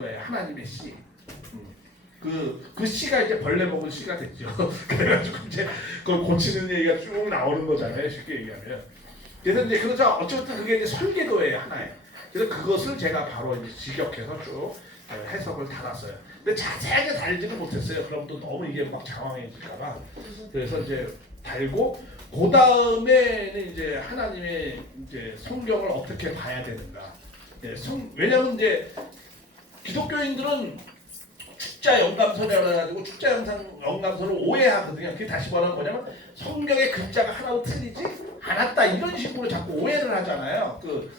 하나님의 씨. 그 씨가 이제 벌레 먹은 씨가 됐죠. 그래가지고 이제 그걸 고치는 얘기가 쭉 나오는 거잖아요. 쉽게 얘기하면. 그래서 이제 그래서 어쨌든 그게 이제 설계도예요, 하나에. 그래서 그것을 제가 바로 이제 직역해서 쭉 해석을 달았어요. 근데 자세하게 달지는 못했어요. 그럼 또 너무 이게 막 장황해질까봐. 그래서 이제 달고 그 다음에는 이제 하나님의 이제 성경을 어떻게 봐야 되는가. 왜냐하면 이제 기독교인들은 축자 영감서라고 해가지고 축자 영감서를 오해하거든요. 그게 다시 말하면 뭐냐면 성경의 글자가 하나도 틀리지 않았다 이런 식으로 자꾸 오해를 하잖아요. 그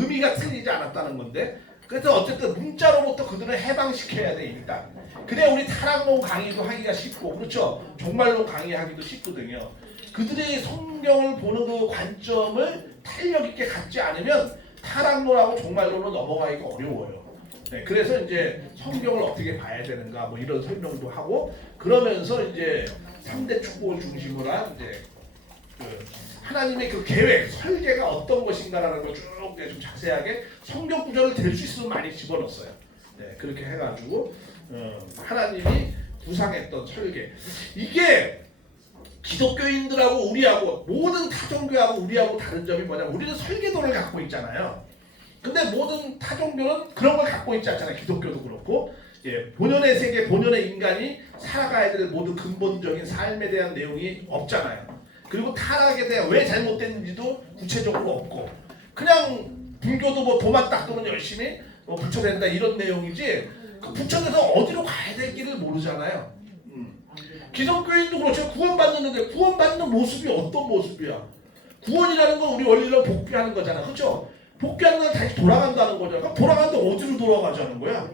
의미가 틀리지 않았다는 건데. 그래서 어쨌든 문자로부터 그들을 해방시켜야 돼 일단. 그래야 우리 타락론 강의도 하기가 쉽고 그렇죠. 종말론 강의하기도 쉽거든요. 그들의 성경을 보는 그 관점을 탄력 있게 갖지 않으면 타락론하고 종말론으로 넘어가기가 어려워요. 네, 그래서 이제 성경을 어떻게 봐야 되는가 뭐 이런 설명도 하고 그러면서 이제 3대 축복을 중심으로 한 이제 하나님의 그 계획, 설계가 어떤 것인가라는 걸 쭉 좀 자세하게 성경 구절을 될 수 있으면 많이 집어넣었어요. 네, 그렇게 해가지고 하나님이 구상했던 설계 이게 기독교인들하고 우리하고 모든 타종교하고 우리하고 다른 점이 뭐냐면 우리는 설계도를 갖고 있잖아요. 근데 모든 타종교는 그런 걸 갖고 있지 않잖아요. 기독교도 그렇고 본연의 세계, 본연의 인간이 살아가야 될 모든 근본적인 삶에 대한 내용이 없잖아요. 그리고 타락에 대한 왜 잘못됐는지도 구체적으로 없고 그냥 불교도 뭐 도만 닦으면 열심히 부처된다 이런 내용이지 그 부처돼서 어디로 가야 될 길을 모르잖아요. 기독교인도 그렇죠. 구원받는데 구원받는 모습이 어떤 모습이야? 구원이라는 건 우리 원리로 복귀하는 거잖아. 그렇죠? 복귀하는 건 다시 돌아간다는 거잖아. 그럼 돌아가는데 어디로 돌아가자는 거야?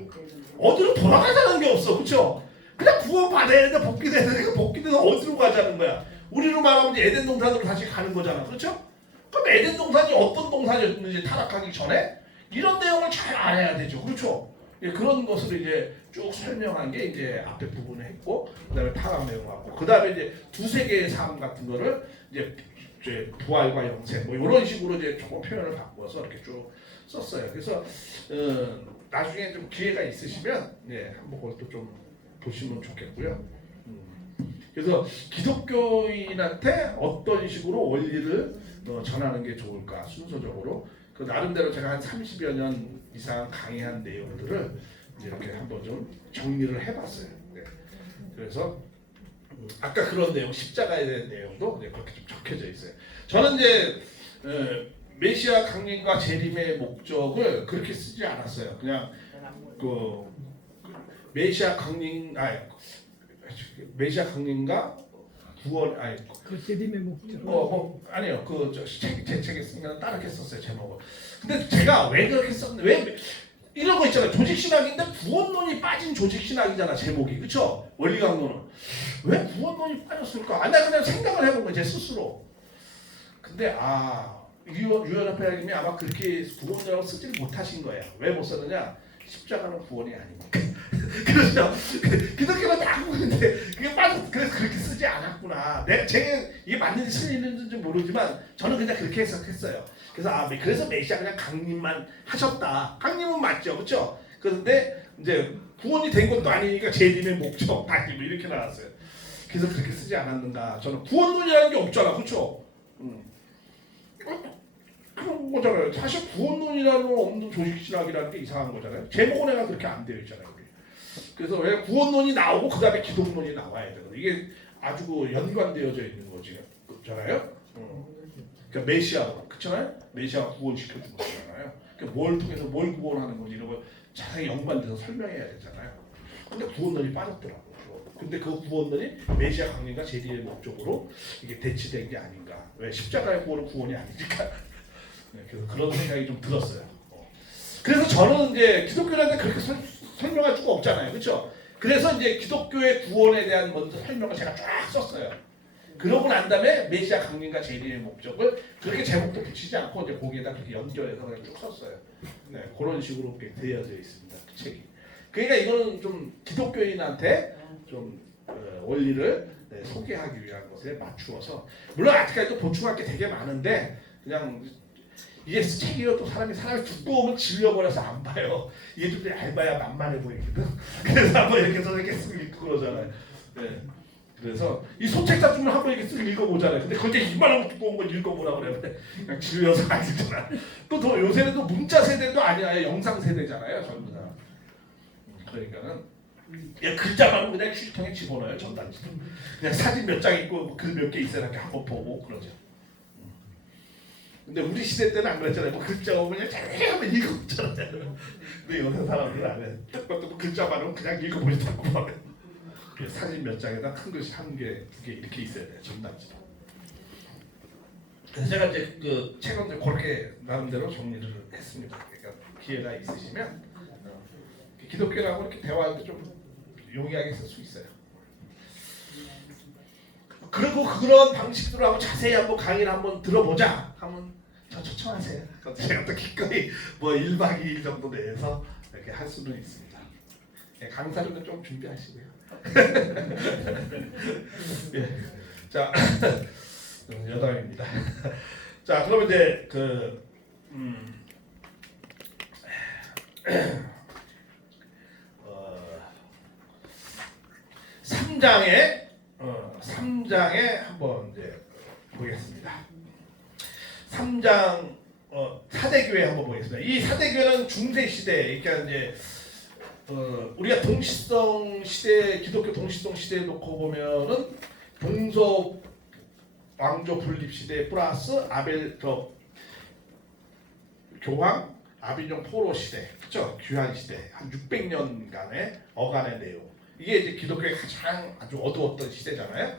어디로 돌아가자는 게 없어. 그렇죠? 그냥 구원받아야 되는데 복귀돼야 되니까 복귀돼서 어디로 가자는 거야? 우리로 말하면 이제 에덴 동산으로 다시 가는 거잖아. 그렇죠? 그럼 에덴 동산이 어떤 동산이었는지 타락하기 전에 이런 내용을 잘 알아야 되죠. 그렇죠? 그런 것을 이제 쭉 설명한 게 이제 앞에 부분에 했고 그다음에 타락 내용하고 그다음에 이제 두세 개의 삶 같은 거를 이제 부활과 영생 뭐 이런 식으로 이제 조금 표현을 바꿔서 이렇게 쭉 썼어요. 그래서 나중에 좀 기회가 있으시면 한번 그것도 좀 보시면 좋겠고요. 그래서 기독교인한테 어떤 식으로 원리를 전하는 게 좋을까 순서적으로 그 나름대로 제가 한 30여 년 이상 강의한 내용들을 이렇게 한번 좀 정리를 해봤어요. 네. 그래서 아까 그런 내용 십자가에 대한 내용도 그렇게 좀 적혀져 있어요. 저는 이제 메시아 강림과 재림의 목적을 그렇게 쓰지 않았어요. 그냥 그 메시아 강림과 구원 그 재림의 목적. 아니요. 제 책에 쓰면 다르게 썼어요 제목을. 근데 제가 왜 그렇게 썼는데 왜 이런 거 있잖아요. 조직신학인데 구원론이 빠진 조직신학이잖아 제목이. 그쵸? 원리강론은 왜 구원론이 빠졌을까? 나 그냥 생각을 해본 거예요 제 스스로. 근데 유연합회장님이 아마 그렇게 구원론을 쓰지 못하신 거예요. 왜 못 썼느냐? 십자가는 구원이 아니니까. 그렇죠. 기독교가 다 구원인데 그게 그래서 그렇게 쓰지 않았구나. 제가 이게 맞는지 틀리는지 모르지만 저는 그냥 그렇게 해석했어요. 그래서 그래서 메시아 그냥 강림만 하셨다. 강림은 맞죠, 그렇죠? 그런데 이제 구원이 된 것도 아니니까 재림의 목적 다시 이렇게 나왔어요. 그래서 그렇게 쓰지 않았는가. 저는 구원론이라는 게 없잖아, 그렇죠? 그런 거잖아요. 사실 구원론이라는 건 없는 조직신학이라는 게 이상한 거잖아요. 제목은 내가 그렇게 안 되어 있잖아요. 우리. 그래서 왜 구원론이 나오고 그 다음에 기독론이 나와야 되거든요. 이게 아주 연관되어져 있는 거잖아요. 그러니까 메시아가 그렇잖아요. 메시아가 구원시켜준 거잖아요. 그러니까 뭘 통해서 뭘 구원하는 건지 이런 걸 자세히 연관돼서 설명해야 되잖아요. 근데 구원론이 빠졌더라고요. 근데 그 구원론이 메시아 강림과 재림의 목적으로 이게 대치된 게 아닌가. 왜 십자가의 구원이 아니니까. 그래서 그런 생각이 좀 들었어요. 그래서 저는 이제 기독교라는데 그렇게 설명할 수가 없잖아요, 그렇죠? 그래서 이제 기독교의 구원에 대한 먼저 설명을 제가 쫙 썼어요. 그러고 난 다음에 메시아 강림과 재림의 목적을 그렇게 제목도 붙이지 않고 이제 거기에다 그렇게 연결해서 그냥 쭉 썼어요. 그런 식으로 이렇게 되어져 있습니다, 그 책이. 그러니까 이거는 좀 기독교인한테 좀 원리를 소개하기 위한 것에 맞추어서 물론 아직까지도 보충할 게 되게 많은데 그냥 이게 책이요 또 사람이 두꺼우면 질려버려서 안 봐요. 이게 좀 얇아야 만만해 보이거든. 그래서 한번 이렇게 해서 이렇게 쓱 읽고 그러잖아요. 네. 그래서 이 소책자 주면 한번 이렇게 쓱 읽어보잖아요. 근데 거기에 이만한 두꺼운 걸 읽어보라고 그래. 그냥 질려서 안 읽잖아. 또 더 요새는 또 문자 세대도 아니야. 영상 세대잖아요. 전부 다. 그러니까는 글자만 그냥 실통에 집어넣어요. 전단지도. 그냥 사진 몇 장 있고 글 몇 개 있어야 이렇게 한번 보고 그러죠. 근데 우리 시대 때는 안 그랬잖아요. 뭐 글자 오면 그냥 잘 한번 읽어보잖아요. 근데 요새 사람들은 안 해. 딱 글자만 오면 그냥 읽어보겠다고 말해요. 사진 몇 장에다 큰 글씨 한 개, 두 개 이렇게 있어야 돼요. 전단지로. 그래서 제가 이제 그 책은 이제 그렇게 나름대로 정리를 했습니다. 그러니까 기회가 있으시면 기독교라고 이렇게 대화하기 좀 용이하게 쓸 수 있어요. 그리고 그런 방식으로 한번 자세히 한번 강의를 한번 들어보자 하면 저 초청하세요. 제가 또 기꺼이 뭐 1박 2일 정도 내에서 이렇게 할 수는 있습니다. 강사는 좀 준비하시고요. 예. 자, 여담입니다. 자, 그러면 이제 3장에 한번 이제 보겠습니다. 3장 사대교회 한번 보겠습니다. 이 사대교회는 중세 시대, 그러니까 이제 우리가 동시성 시대, 기독교 동시성 시대에 놓고 보면은 동서 왕조 분립 시대 플러스 아벨 교황 아비뇽 포로 시대, 그렇죠? 귀환 시대 한 600년간의 어간의 내용. 이게 이제 기독교의 가장 아주 어두웠던 시대잖아요.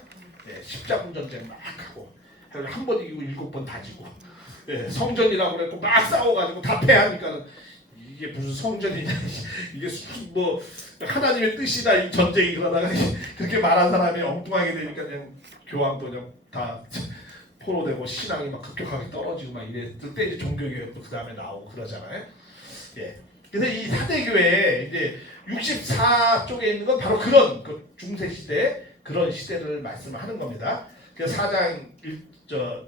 예, 십자군 전쟁 막 하고 한 번 이기고 7번 다지고, 예, 성전이라고 그랬고 막 싸워가지고 다 패하니까는 이게 무슨 성전이냐, 이게 뭐 하나님의 뜻이다 이 전쟁이. 그러다가 그렇게 말한 사람이 엉뚱하게 되니까 그냥 교황도 그냥 다 포로되고 신앙이 막 급격하게 떨어지고 막 이랬을 때 이제 종교개혁도 그 다음에 나오고 그러잖아요. 예. 그래서 이 사대교회 이제 64쪽에 있는 건 바로 그런 그 중세 시대 그런 시대를 말씀하는 겁니다. 그 4장 1절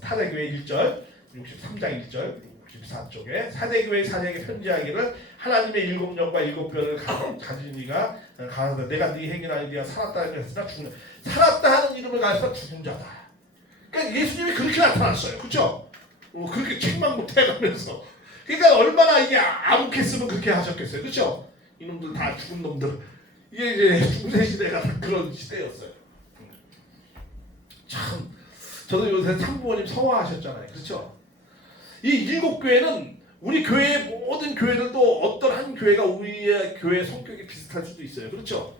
사대교회 1절, 63장 1절, 64쪽에 사대교회 사장에게 편지하기를 하나님의 7영과 7뼈를 가진 이가 가서 내가 네 행위나 네가 살았다 했으나 죽는, 살았다 하는 이름을 가지고 죽은 자다. 그러니까 예수님이 그렇게 나타났어요. 그렇죠? 그렇게 책망 못해가면서. 그러니까 얼마나 이게 아묵했으면 그렇게 하셨겠어요. 그렇죠? 이놈들 다 죽은 놈들. 이게 이제 중세 시대가 그런 시대였어요. 참, 저도 요새 참부모님 성화하셨잖아요. 그렇죠? 이 7교회는 우리 교회의 모든 교회들도 어떤 한 교회가 우리의 교회 성격이 비슷할 수도 있어요. 그렇죠?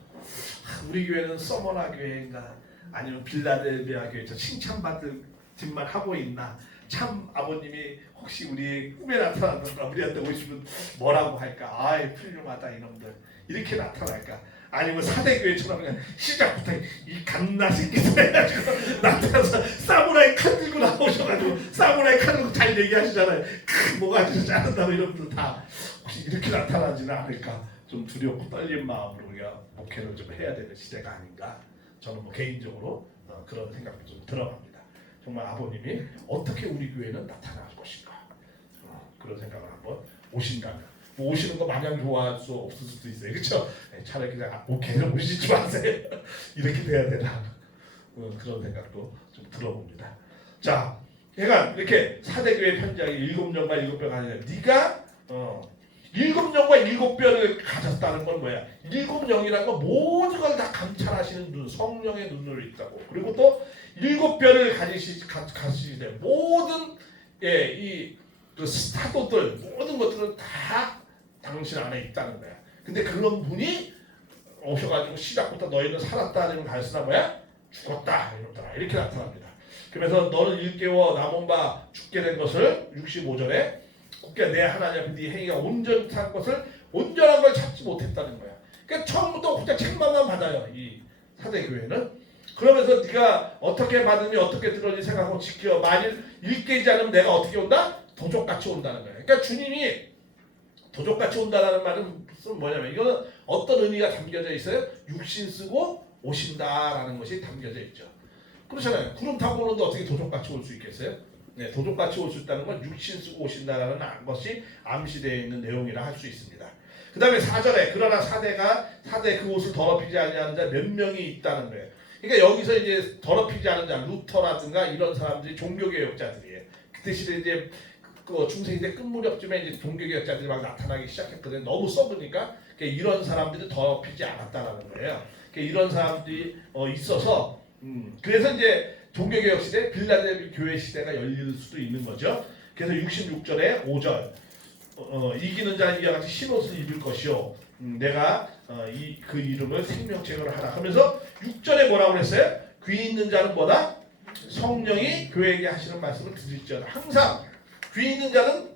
우리 교회는 서머나 교회인가 아니면 빌라델비아 교회, 저 칭찬받을 짓만 하고 있나, 참 아버님이 혹시 우리의 꿈에 나타났는가, 우리한테 오시면 뭐라고 할까, 아이 훌륭하다 이놈들 이렇게 나타날까, 아니면 사대교회처럼 그냥 시작부터 이 갓나 새끼들 해가지고 나타나서 사무라이 칼 들고 나오셔가지고 사무라이 칼 들고 잘 얘기하시잖아요. 뭐가지고 자른다고 이놈들 다 혹시 이렇게 나타나지는 않을까, 좀 두렵고 떨린 마음으로 우리가 목회를 좀 해야 되는 시대가 아닌가, 저는 뭐 개인적으로 그런 생각도 좀 들어갑니다. 정말 아버님이 어떻게 우리 교회는 나타날 것인가, 그런 생각을 한번 오신다면, 뭐 오시는 거 마냥 좋아할 수 없을 수도 있어요. 그렇죠? 차라리 그냥 목회를 오시지 마세요. 이렇게 돼야 되나, 그런 생각도 좀 들어봅니다. 자, 그러니까 이렇게 사대교회 편지하기 7영과 7뼈가 아니라 네가 7영과 7뼈를 가졌다는 건 뭐야? 7영이라는 건 모든 걸 다 감찰하시는 눈, 성령의 눈으로 있다고. 그리고 또 7뼈를 가지시되 모든 그 사도들 모든 것들은 다 당신 안에 있다는 거야. 근데 그런 분이 오셔가지고 시작부터 너희는 살았다 아니면 가르치나 뭐야? 죽었다 이러더라. 이렇게 나타납니다. 그래서 너는 일깨워 남은 바 죽게 된 것을 65절에 굳게 내 하나님 앞에 네 행위가 온전한 것을, 온전한 걸 찾지 못했다는 거야. 그러니까 처음부터 그냥 책망만 받아요. 이 사대교회는. 그러면서 네가 어떻게 받으니 어떻게 들으니 생각하고 지켜. 만일 일깨지 않으면 내가 어떻게 온다? 도적같이 온다는 거예요. 그러니까 주님이 도적같이 온다는 말은 무슨 뭐냐면, 이거는 어떤 의미가 담겨져 있어요? 육신 쓰고 오신다라는 것이 담겨져 있죠. 그렇잖아요. 구름 타고 오는데 어떻게 도적같이 올 수 있겠어요? 네, 도둑같이 올 수 있다는 건 육신 쓰고 오신다라는 것이 암시되어 있는 내용이라 할 수 있습니다. 그 다음에 4절에 그러나 사대 그 옷을 더럽히지 아니하는 자 몇 명이 있다는 거예요. 그러니까 여기서 이제 더럽히지 않은 자 루터라든가 이런 사람들이 종교개혁자들이에요. 그때 시대 이제 그 중세시대 끝 무렵쯤에 이제 종교개혁자들이 막 나타나기 시작했거든요. 너무 썩으니까 이런 사람들이 더럽히지 않았다라는 거예요. 이런 사람들이 있어서 그래서 이제 종교개혁 시대 빌라델비 교회 시대가 열릴 수도 있는 거죠. 그래서 66절에 5절 이기는 자는 이와 같이 흰옷을 입을 것이요 내가 그 이름을 생명책으로 하라 하면서 6절에 뭐라고 그랬어요? 귀 있는 자는 뭐다? 성령이 교회에게 하시는 말씀을 들을지어다. 항상 귀 있는 자는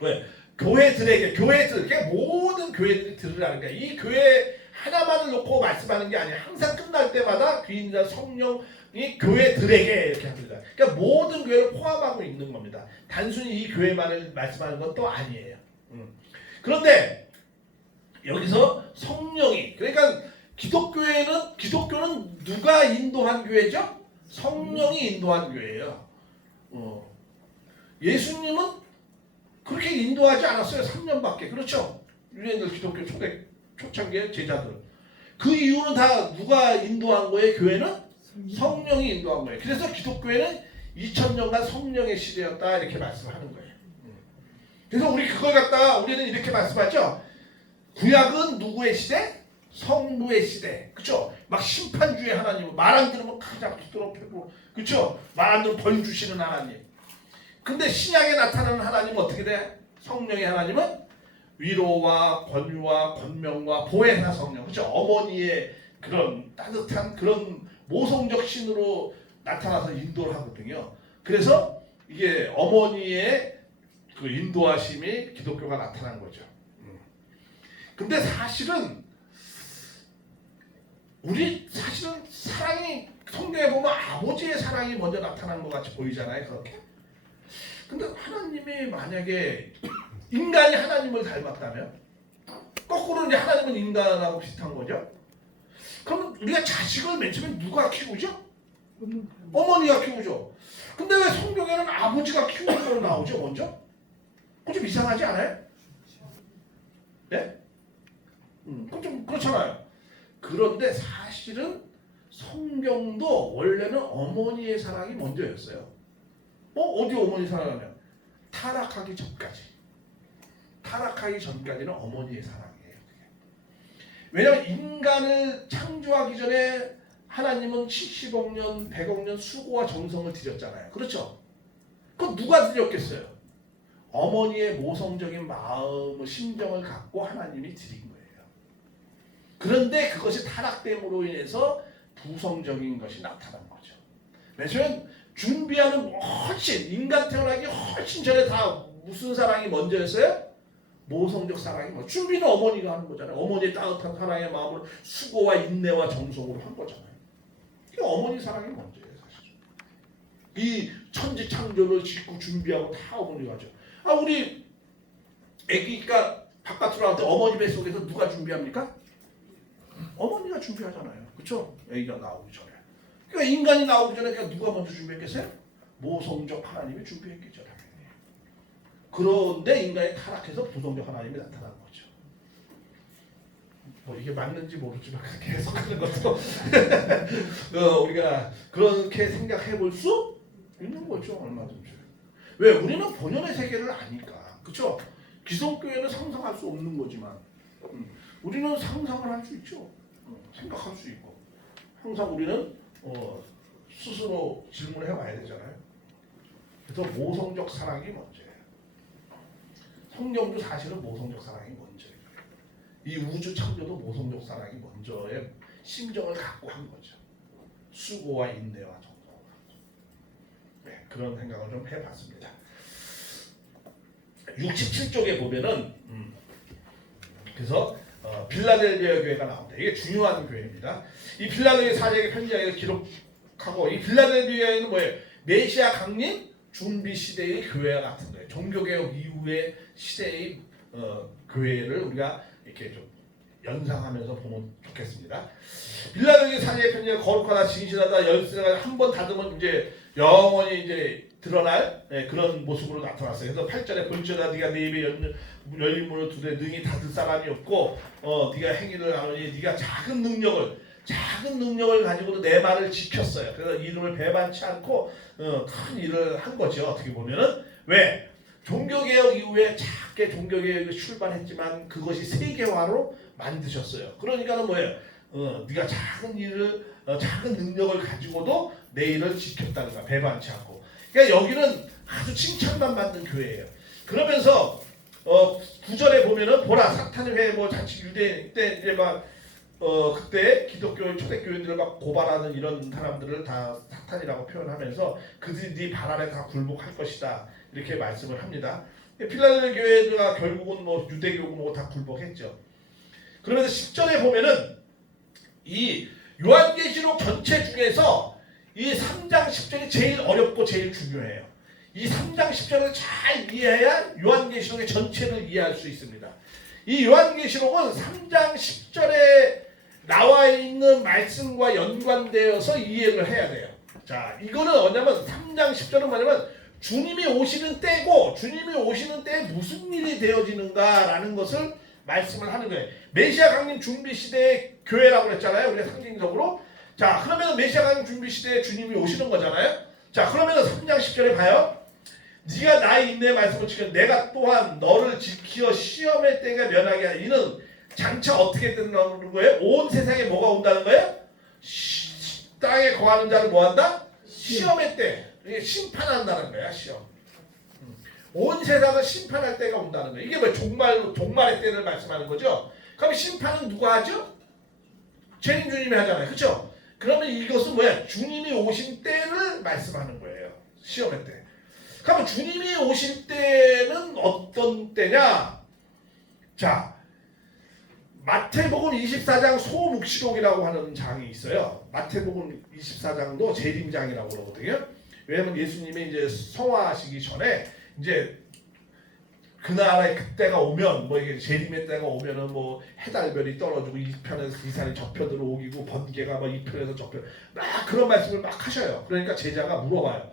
왜? 교회들에게 그러니까 모든 교회들이 들으라는 거야. 이 교회 하나만을 놓고 말씀하는 게 아니야. 항상 끝날 때마다 귀 있는 자 성령이 교회들에게 이렇게 합니다. 그러니까 모든 교회를 포함하고 있는 겁니다. 단순히 이 교회만을 말씀하는 건 또 아니에요. 그런데 여기서 성령이 그러니까 기독교는 누가 인도한 교회죠? 성령이 인도한 교회예요. 예수님은 그렇게 인도하지 않았어요. 3년밖에. 그렇죠? 유대인들 기독교 초창기의 제자들. 그 이유는 다 누가 인도한 거예요? 교회는? 성령이 인도한 거예요. 그래서 기독교회는 2000년간 성령의 시대였다 이렇게 말씀하는 거예요. 그래서 우리 그걸 갖다가 우리는 이렇게 말씀하죠. 구약은 누구의 시대? 성부의 시대. 그렇죠? 막 심판주의 하나님. 말 안 들으면 가장 두드러 패고. 그렇죠? 말 안 들으면 벌 주시는 하나님. 근데 신약에 나타나는 하나님은 어떻게 돼? 성령의 하나님은 위로와 권유와 권명과 보혜사 성령. 그렇죠? 어머니의 그런 따뜻한 그런 모성적 신으로 나타나서 인도를 하거든요. 그래서 이게 어머니의 그 인도하심이 기독교가 나타난 거죠. 근데 사실은 사랑이 성경에 보면 아버지의 사랑이 먼저 나타난 것 같이 보이잖아요. 그렇게. 근데 하나님이 만약에 인간이 하나님을 닮았다면 거꾸로 이제 하나님은 인간하고 비슷한 거죠. 그럼 우리가 자식을 맨 처음에 누가 키우죠? 어머니가 키우죠. 근데 왜 성경에는 아버지가 키우는 걸로 나오죠 먼저? 그거 좀 이상하지 않아요? 네? 그건 좀 그렇잖아요. 그런데 사실은 성경도 원래는 어머니의 사랑이 먼저였어요. 어디 어머니 사랑하냐? 타락하기 전까지는 어머니의 사랑이에요. 왜냐하면 인간을 창조하기 전에 하나님은 70억 년, 100억 년 수고와 정성을 들였잖아요. 그렇죠? 그건 누가 드렸겠어요? 어머니의 모성적인 마음을, 심정을 갖고 하나님이 드린 거예요. 그런데 그것이 타락됨으로 인해서 부성적인 것이 나타난 거죠. 왜냐하면 준비하는 훨씬 인간 태어나기 훨씬 전에 다 무슨 사랑이 먼저였어요? 모성적 사랑이 먼저. 준비는 어머니가 하는 거잖아요. 어머니의 따뜻한 사랑의 마음을 수고와 인내와 정성으로 한 거잖아요. 어머니 사랑이 먼저예요, 사실. 이 천지 창조를 짓고 준비하고 다 어머니가 하죠. 우리 아기가 바깥으로 나올 때 어머니 뱃속에서 누가 준비합니까? 어머니가 준비하잖아요. 그렇죠? 아기가 나오기 전에. 그러니까 인간이 나오기 전에 누가 먼저 준비했겠어요? 모성적 하나님이 준비했겠죠, 당연히. 그런데 인간이 타락해서 부성적 하나님이 나타난 거죠. 이게 맞는지 모르지만 그렇게 해석하는 것도 우리가 그렇게 생각해 볼 수 있는 거죠, 얼마든지. 왜? 우리는 본연의 세계를 아니까. 그렇죠? 기성교회는 상상할 수 없는 거지만 우리는 상상을 할 수 있죠. 생각할 수 있고. 항상 우리는 스스로 질문을 해봐야 되잖아요. 그래서 모성적 사랑이 먼저예요. 성경도 사실은 모성적 사랑이 먼저예요. 이 우주 창조도 모성적 사랑이 먼저의 심정을 갖고 한 거죠. 수고와 인내와 정성을 갖고. 네, 그런 생각을 좀 해봤습니다. 67쪽에 보면은 그래서 빌라델비아 교회가 나옵니다. 이게 중요한 교회입니다. 이 빌라델비아 사제에게 편지하여 기록하고 이 빌라델비아에는 뭐예요? 메시아 강림 준비 시대의 교회와 같은 거예요. 종교개혁 이후의 시대의 교회를 우리가 이렇게 좀 연상하면서 보면 좋겠습니다. 빌라델비아 사제의 편지가 거룩하다 진실하다 열쇠가 한 번 닫으면 이제 영원히 이제 드러날 그런 모습으로 나타났어요. 그래서 8절에 볼지어다 네가 네 입에 열린 문을 두되 능히 닫을 사람이 없고 네가 행위를 하노니 네가 작은 능력을 가지고도 내 말을 지켰어요. 그래서 이름을 배반치 않고 큰 일을 한 거죠. 어떻게 보면은 왜? 종교개혁 이후에 작게 종교개혁이 출발했지만 그것이 세계화로 만드셨어요. 그러니까는 뭐예요? 네가 작은 능력을 가지고도 내 일을 지켰다는 거야. 배반치 않고. 그러니까 여기는 아주 칭찬만 받는 교회예요. 그러면서 9절에 보면은 보라 사탄의 회 자칫 유대인 때 이제 막 그때 기독교 초대교인들을 막 고발하는 이런 사람들을 다 사탄이라고 표현하면서 그들이 네 발 아래 다 굴복할 것이다 이렇게 말씀을 합니다. 필라델피아 교회가 결국은 유대교고 뭐 다 굴복했죠. 그러면서 10절에 보면은 이 요한계시록 전체 중에서 이 3장 10절이 제일 어렵고 제일 중요해요. 이 3장 10절을 잘 이해해야 요한계시록의 전체를 이해할 수 있습니다. 이 요한계시록은 3장 10절에 나와 있는 말씀과 연관되어서 이해를 해야 돼요. 자, 이거는 뭐냐면 3장 10절은 뭐냐면 주님이 오시는 때고 주님이 오시는 때에 무슨 일이 되어지는가라는 것을 말씀을 하는 거예요. 메시아 강림 준비 시대의 교회라고 그랬잖아요. 우리가 상징적으로. 자, 그러면 메시아 강림 준비 시대에 주님이 오시는 거잖아요. 자, 그러면 3장 10절에 봐요. 네가 나의 인내의 말씀을 지켜 내가 또한 너를 지키어 시험의 때가 면하게 하라. 이는 장차 어떻게 된다는 거예요? 온 세상에 뭐가 온다는 거예요? 땅에 거하는 자를 뭐한다? 시험의 때. 이게 심판한다는 거야. 시험. 온 세상을 심판할 때가 온다는 거예요. 이게 뭐 종말의 때를 말씀하는 거죠. 그럼 심판은 누가 하죠? 죄인 주님이 하잖아요. 그렇죠? 그러면 이것은 뭐야? 주님이 오신 때를 말씀하는 거예요. 시험의 때. 그러면 주님이 오실 때는 어떤 때냐? 자, 마태복음 24장 소묵시록이라고 하는 장이 있어요. 마태복음 24장도 재림장이라고 그러거든요. 왜냐면 예수님이 이제 성화하시기 전에 이제 그 나라에 그때가 오면 이게 재림의 때가 오면은 해달별이 떨어지고 이 편에서 이 산이 저 편으로 오기고 번개가 이 편에서 저 편 막 그런 말씀을 막 하셔요. 그러니까 제자가 물어봐요.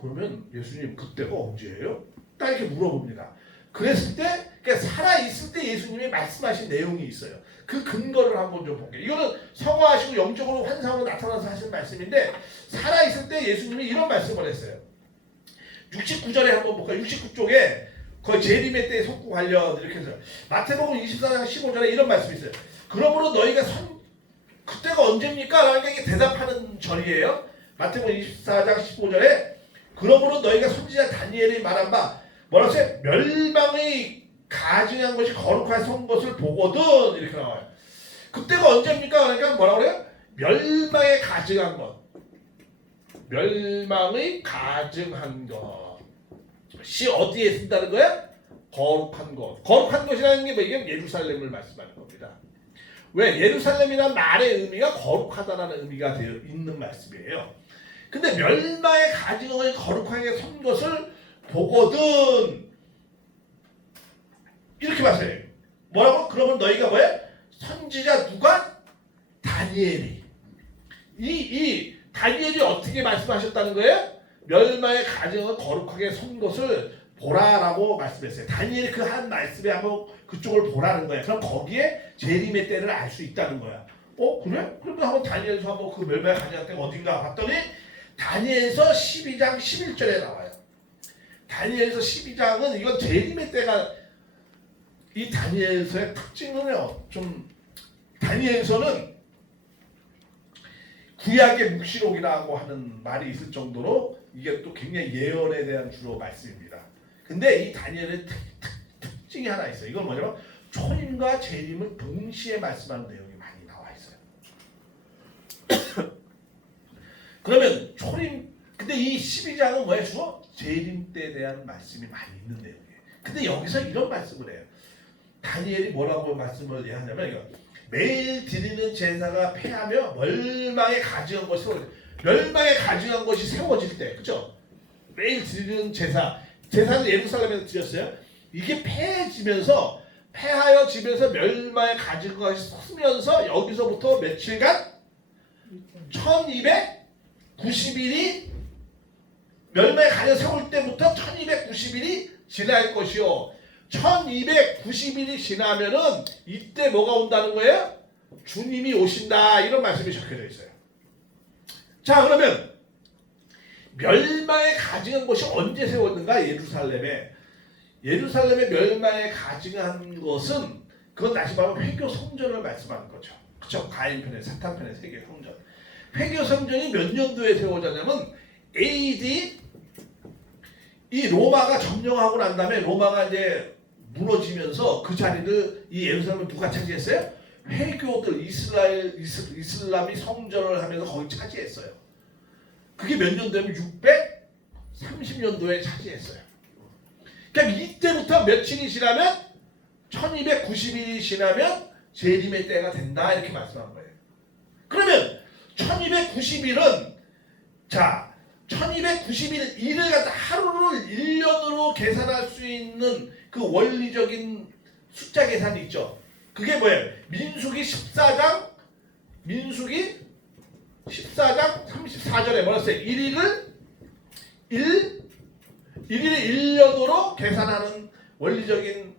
그러면 예수님 그때가 언제예요? 딱 이렇게 물어봅니다. 그랬을 때 그러니까 살아있을 때 예수님이 말씀하신 내용이 있어요. 그 근거를 한번 좀 볼게요. 이거는 성화하시고 영적으로 환상으로 나타나서 하신 말씀인데 살아있을 때 예수님이 이런 말씀을 했어요. 69절에 한번 볼까요? 69쪽에 거의 재림의 때에 속구 관련 이렇게 해서 마태복음 24장 15절에 이런 말씀이 있어요. 그러므로 너희가 그때가 언제입니까? 라는 게 대답하는 절이에요. 마태복음 24장 15절에 그러므로 너희가 선지자 다니엘이 말한 바 뭐라고 했어요? 멸망의 가증한 것이 거룩한 선 것을 보거든 이렇게 나와요. 그때가 언제입니까? 그러니까 뭐라고 그래요? 멸망의 가증한 것. 멸망의 가증한 것이 어디에 쓴다는 거야? 거룩한 것. 거룩한 것이라는 게 이게 예루살렘을 말씀하는 겁니다. 왜? 예루살렘이라는 말의 의미가 거룩하다라는 의미가 되어 있는 말씀이에요. 근데 멸망의 가증을 거룩하게 선 것을 보거든 이렇게 봤어요. 뭐라고? 그러면 너희가 뭐야? 선지자 누가? 다니엘이. 이 다니엘이 어떻게 말씀하셨다는 거예요? 멸망의 가증을 거룩하게 선 것을 보라라고 말씀했어요. 다니엘이 그 한 말씀에 한번 그쪽을 보라는 거예요. 그럼 거기에 재림의 때를 알 수 있다는 거야. 그래? 그러면 한번 다니엘서 한번 그 멸망의 가증한 때가 어딘가 봤더니 다니엘서 12장 11절에 나와요. 다니엘서 12장은 이건 재림의 때가 이 다니엘서의 특징은요. 좀 다니엘서는 구약의 묵시록이라고 하는 말이 있을 정도로 이게 또 굉장히 예언에 대한 주로 말씀입니다. 근데 이 다니엘의 특징이 하나 있어요. 이건 뭐냐면 초림과 재림을 동시에 말씀하는 내용이 많이 나와 있어요. 그러면 초림 근데 이 12장은 뭐예요? 주로 재림 때에 대한 말씀이 많이 있는 내용이에요. 근데 여기서 이런 말씀을 해요. 다니엘이 뭐라고 말씀을 하냐면 이거 매일 드리는 제사가 폐하며 멸망에 가증한 것이 세워질 때, 그렇죠? 매일 드리는 제사는 예루살렘에서 드렸어요. 이게 폐하여지면서 멸망에 가증한 것이 서면서 여기서부터 며칠간 1290일이 멸망의 가정 세울 때부터 1290일이 지날 것이요. 1290일이 지나면은 이때 뭐가 온다는 거예요? 주님이 오신다. 이런 말씀이 적혀져 있어요. 자, 그러면 멸망에 가증한 것이 언제 세웠는가? 예루살렘에 멸망에 가증한 것은 그건 다시 말하면 회교 성전을 말씀하는 거죠. 그렇죠? 가인편의 사탄편의 세계 성전. 회교 성전이 몇 년도에 세워졌냐면 AD 이 로마가 점령하고 난 다음에 로마가 이제 무너지면서 그 자리를 이 예루살렘을 누가 차지했어요? 회교들 이슬람이 성전을 하면서 거기 차지했어요. 그게 몇 년도면 630년도에 차지했어요. 그러니까 이때부터 며칠이 지나면 1290일이 지나면 재림의 때가 된다 이렇게 말씀한 거예요. 그러면 1290일은 자 1290일 일을 갖다 하루를 1년으로 계산할 수 있는 그 원리적인 숫자 계산이 있죠. 그게 뭐예요? 민수기 14장 34절에 뭐라 했어요? 1일을 1년으로 계산하는 원리적인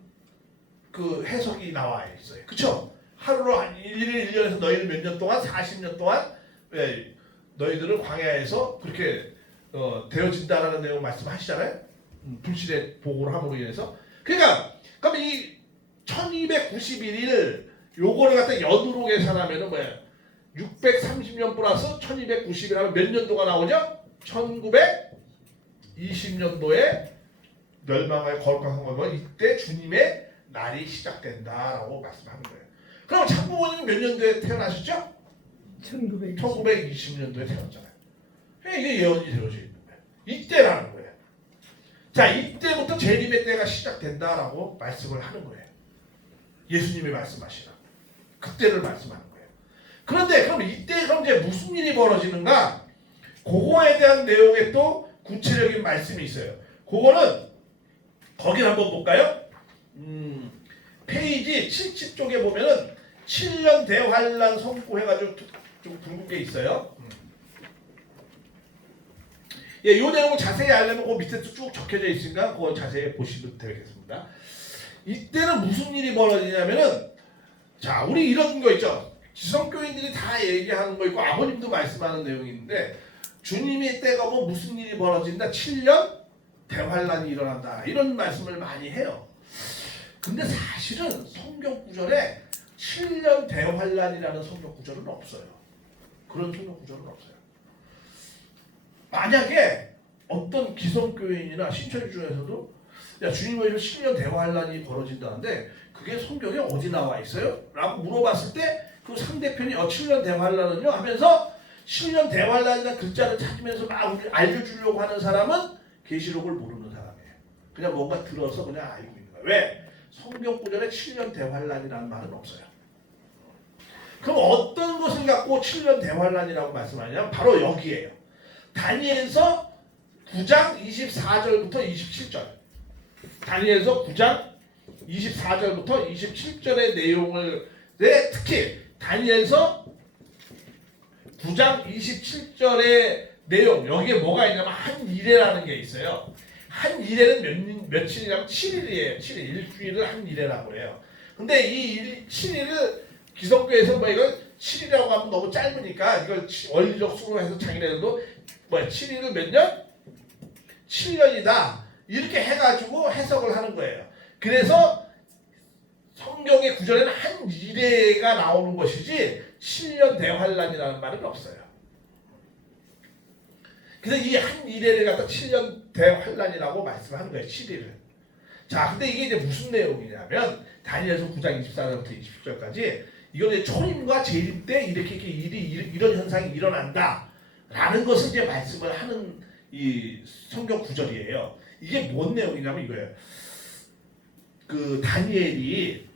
그 해석이 나와 있어요. 그쵸? 하루로 1일 1년에서 너희를 몇 년 동안 40년 동안 너희들을 광야에서 그렇게 되어진다라는 내용 말씀하시잖아요. 불신의 보고를 함으로 인해서. 그러니까 그럼 이 1291일 요거를 갖다 연으로 계산하면은 뭐야? 630년 플러스 1290일 하면 몇 년도가 나오죠? 1920년도에 멸망의 거룩한 거면 이때 주님의 날이 시작된다라고 말씀하는 거예요. 그럼 참부모님은 몇 년도에 태어나셨죠? 1920년도에 태어났잖아요. 이게 예언이 되어져 있는 거예요. 이때라는 거예요. 자, 이때부터 재림의 때가 시작된다라고 말씀을 하는 거예요. 예수님이 말씀하시라. 그때를 말씀하는 거예요. 그런데 그럼 이때 그럼 이제 무슨 일이 벌어지는가? 그거에 대한 내용에 또 구체적인 말씀이 있어요. 그거는 거기를 한번 볼까요? 페이지 70쪽에 보면은 7년 대환란 선고해가지고 좀 굵은 게 있어요. 예, 이 내용을 자세히 알려면 그 밑에 쭉 적혀져 있으니까 그거 자세히 보시면 되겠습니다. 이때는 무슨 일이 벌어지냐면은 자, 우리 이런 거 있죠. 지성교인들이 다 얘기하는 거 있고 아버님도 말씀하는 내용이 있는데 주님의 때가 오면 무슨 일이 벌어진다? 7년 대환란이 일어난다. 이런 말씀을 많이 해요. 근데 사실은 성경 구절에 7년 대환란이라는 성경 구절은 없어요. 그런 성경 구절은 없어요. 만약에 어떤 기성교인이나 신천지 중에서도 야 주님 오시면 7년 대환란이 벌어진다는데 그게 성경에 어디 나와 있어요? 라고 물어봤을 때 그 상대편이 7년 대환란은요 하면서 7년 대환란이라는 글자를 찾으면서 막 우리 알려주려고 하는 사람은 계시록을 모르는 사람이에요. 그냥 뭔가 들어서 그냥 알고 있는 거예요. 왜? 성경 구절에 7년 대환란이라는 말은 없어요. 그럼 어떤 것을 갖고 7년 대환란이라고 말씀하냐면 바로 여기에요. 다니엘서 9장 24절부터 27절. 다니엘서 9장 24절부터 27절의 내용을 특히 다니엘서 9장 27절의 내용 여기에 뭐가 있냐면 한 일회라는 게 있어요. 한 일회는 며칠이냐면 7일이에요. 7일 일주일을 한 일회라고 해요. 근데 이 7일을 기성교에서 뭐 이걸 7이라고 하면 너무 짧으니까 이걸 원리적 수로 해서 자기네들도 7일을 몇 년? 7년이다. 이렇게 해가지고 해석을 하는 거예요. 그래서 성경의 구절에는 한 일회가 나오는 것이지 7년 대환란이라는 말은 없어요. 그래서 이 한 일회를 갖다 7년 대환란이라고 말씀하는 거예요. 7일을. 자, 근데 이게 이제 무슨 내용이냐면 다니엘서 9장 24절부터 20절까지 이건 초림과 재림 때 이렇게 이런 현상이 일어난다라는 것을 이제 말씀을 하는 이 성경 구절이에요. 이게 뭔 내용이냐면 이거예요. 그 다니엘이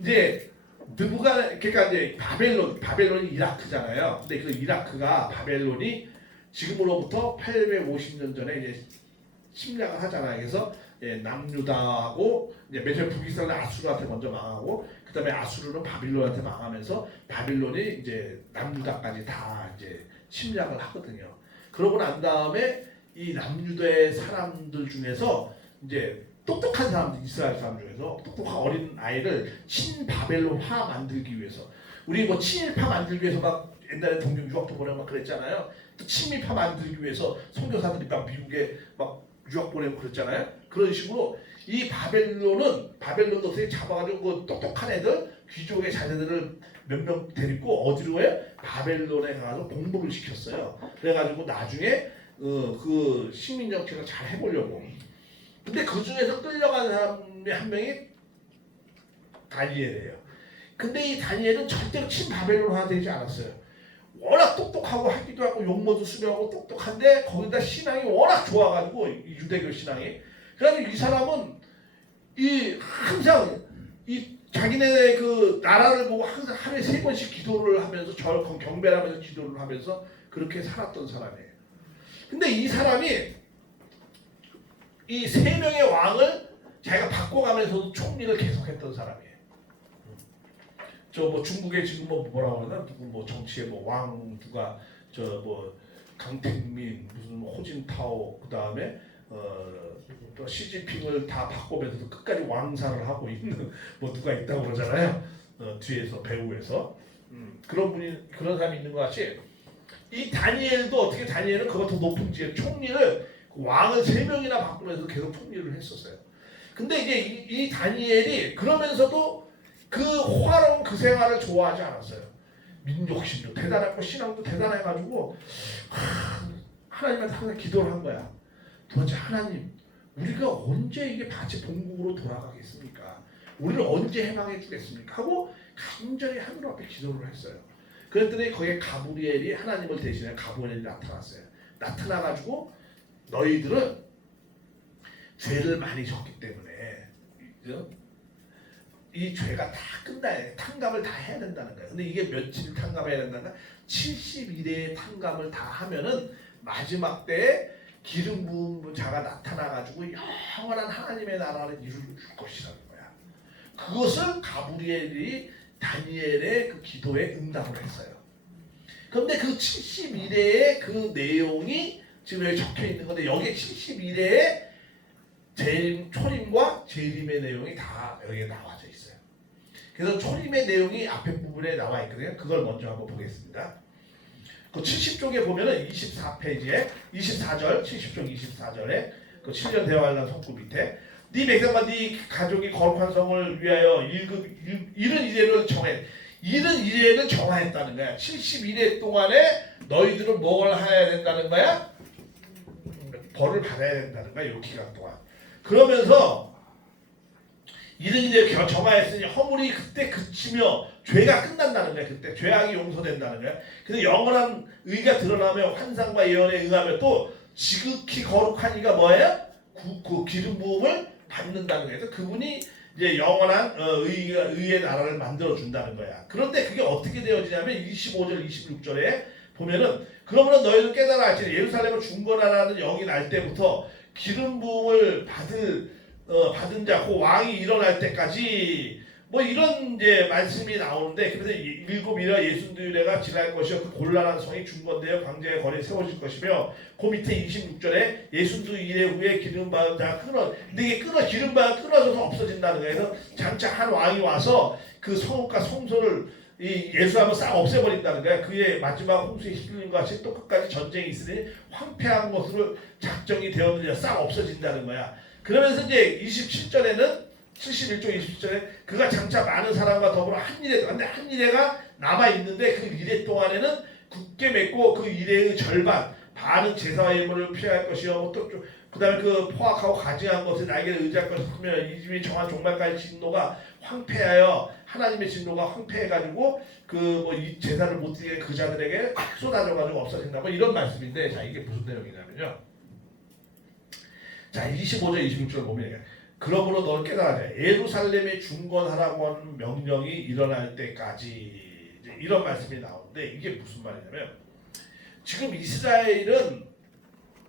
이제 그러니까 이제 바벨론이 이라크잖아요. 근데 그 이라크가 바벨론이 지금으로부터 850년 전에 이제 침략을 하잖아요. 그래서 남유다하고 이제 맨 처음에 북이스라엘 아수르한테 먼저 망하고 그다음에 아수르는 바빌론한테 망하면서 바빌론이 이제 남유다까지 다 이제 침략을 하거든요. 그러고 난 다음에 이 남유대 사람들 중에서 이제 똑똑한 사람들, 이스라엘 사람 중에서 똑똑한 어린 아이를 친바벨론화 만들기 위해서, 우리 뭐 친일파 만들기 위해서 막 옛날에 동경 유학도 보내고 막 그랬잖아요. 또 친미파 만들기 위해서 선교사들이 막 미국에 막 유학 보내고 그랬잖아요. 그런 식으로 이 바벨론도 어떻게 잡아가지고 그 똑똑한 애들, 귀족의 자녀들을 몇 명 데리고 어디로 해? 바벨론에 가서 공부를 시켰어요. 그래가지고 나중에 그 식민 정책을 잘 해보려고. 근데 그 중에서 끌려간 사람의 한 명이 다니엘이에요. 근데 이 다니엘은 절대로 친바벨론화 되지 않았어요. 워낙 똑똑하고 하기도 하고 용모도 수려하고 똑똑한데 거기다 신앙이 워낙 좋아가지고 유대교 신앙이. 그래가지고 이 사람은 항상 자기네 그 나라를 보고 항상 하루에 3번씩 기도를 하면서 경배를 하면서 기도를 하면서 그렇게 살았던 사람이에요. 근데 이 사람이 이 3명의 왕을 자기가 바꿔가면서도 총리를 계속했던 사람이에요. 저 뭐 중국에 지금 뭐라고 하나 누구 뭐 정치에 뭐 왕 누가 저 뭐 강택민 무슨 뭐 호진타오 그 다음에 또 시진핑을 다 바꿔면서도 끝까지 왕사를 하고 있는 뭐 누가 있다고 그러잖아요. 뒤에서 배후에서 그런 사람이 있는 것 같이 이 다니엘도 어떻게 다니엘은 그거 더 높은 지에 총리를 왕을 3명이나 바꾸면서 계속 총리를 했었어요. 근데 이제 이 다니엘이 그러면서도 그 호화로운 그 생활을 좋아하지 않았어요. 민족심도 대단하고 신앙도 대단해가지고 하나님한테 항상 기도를 한 거야. 도대체 하나님, 우리가 언제 이게 다시 본국으로 돌아가겠습니까? 우리를 언제 해방해 주겠습니까? 하고 간절히 하늘 앞에 기도를 했어요. 그랬더니 거기에 가브리엘이 하나님을 대신해 가브리엘이 나타났어요. 나타나가지고 너희들은 죄를 많이 졌기 때문에 이 죄가 다 끝나야 돼. 탕감을 다 해야 된다는 거예요. 근데 이게 며칠 탕감해야 된다는 거야? 70일의 탕감을 다 하면은 마지막 때에 기름 부은 자가 나타나가지고 영원한 하나님의 나라를 이룰 것이라는 거야. 그것을 가브리엘이 다니엘의 그 기도에 응답을 했어요. 그런데 그 70일의 그 내용이 지금 여기 적혀 있는 건데 여기 70일의 초림과 재림의 내용이 다 여기에 나와져 있어요. 그래서 초림의 내용이 앞에 부분에 나와 있거든요. 그걸 먼저 한번 보겠습니다. 그 70쪽에 보면은 24페이지에 24절 70쪽 24절에 그 7년 대화하는 성구 밑에 네 백성과 네 가족이 거룩한 성을 위하여 이른 이래를 정해. 이른 이래를 정하였다는 거야. 71회 동안에 너희들은 뭘 해야 된다는 거야? 벌을 받아야 된다는 거야. 이 기간 동안. 그러면서 이른 이래를 정하였으니 허물이 그때 그치며 죄가 끝난다는 거야. 그때 죄악이 용서된다는 거야. 그래서 영원한 의가 드러나며 환상과 예언에 응하며 또 지극히 거룩한 이가 뭐예요? 그 기름 부음을 받는다는 거예요. 그래서 그분이 이제 영원한 의의 나라를 만들어 준다는 거야. 그런데 그게 어떻게 되어지냐면 25절 26절에 보면은 그러므로 너희는 깨달아 알지니 예루살렘을 중건하라는 영이 날 때부터 기름 부음을 받은 자, 그 왕이 일어날 때까지 뭐 이런 이제 말씀이 나오는데 그래서 일곱이라 예순두유래가 지날 것이요 그 곤란한 성이 중건되어 광야의 거리에 세워질 것이며 그 밑에 26절에 예순두일의 후에 기름 받은 자 근데 이게 기름 받은 끊어져서 없어진다는 거예요. 그래서 장차 한 왕이 와서 그 성읍과 성소를 이 예수함을 싹 없애버린다는 거야. 그의 마지막 홍수에 휘둘린 것이 또 끝까지 전쟁이 있으니 황폐한 것으로 작정이 되었느냐 싹 없어진다는 거야. 그러면서 이제 27절에는 71쪽 27절에 그가 장차 많은 사람과 더불어 한 이래 근데 한 이래가 남아있는데 그 이래 동안에는 굳게 맺고 그 이래의 절반 반은 제사와 예물을 피할 것이요 또 그 다음에 그 포악하고 가증한 것을 나에게 의지할 것을 하면 이 집이 정한 종말까지 진노가 황폐하여 하나님의 진노가 황폐해가지고 그 뭐 이 제사를 못 드리게 그 자들에게 쏟아져가지고 없어진다 뭐 이런 말씀인데 자 이게 무슨 내용이냐면요. 자 25절 26절 보면 그러므로 너는 깨달아야 돼. 예루살렘에 중건하라고 하는 명령이 일어날 때까지 이런 말씀이 나오는데 이게 무슨 말이냐면 지금 이스라엘은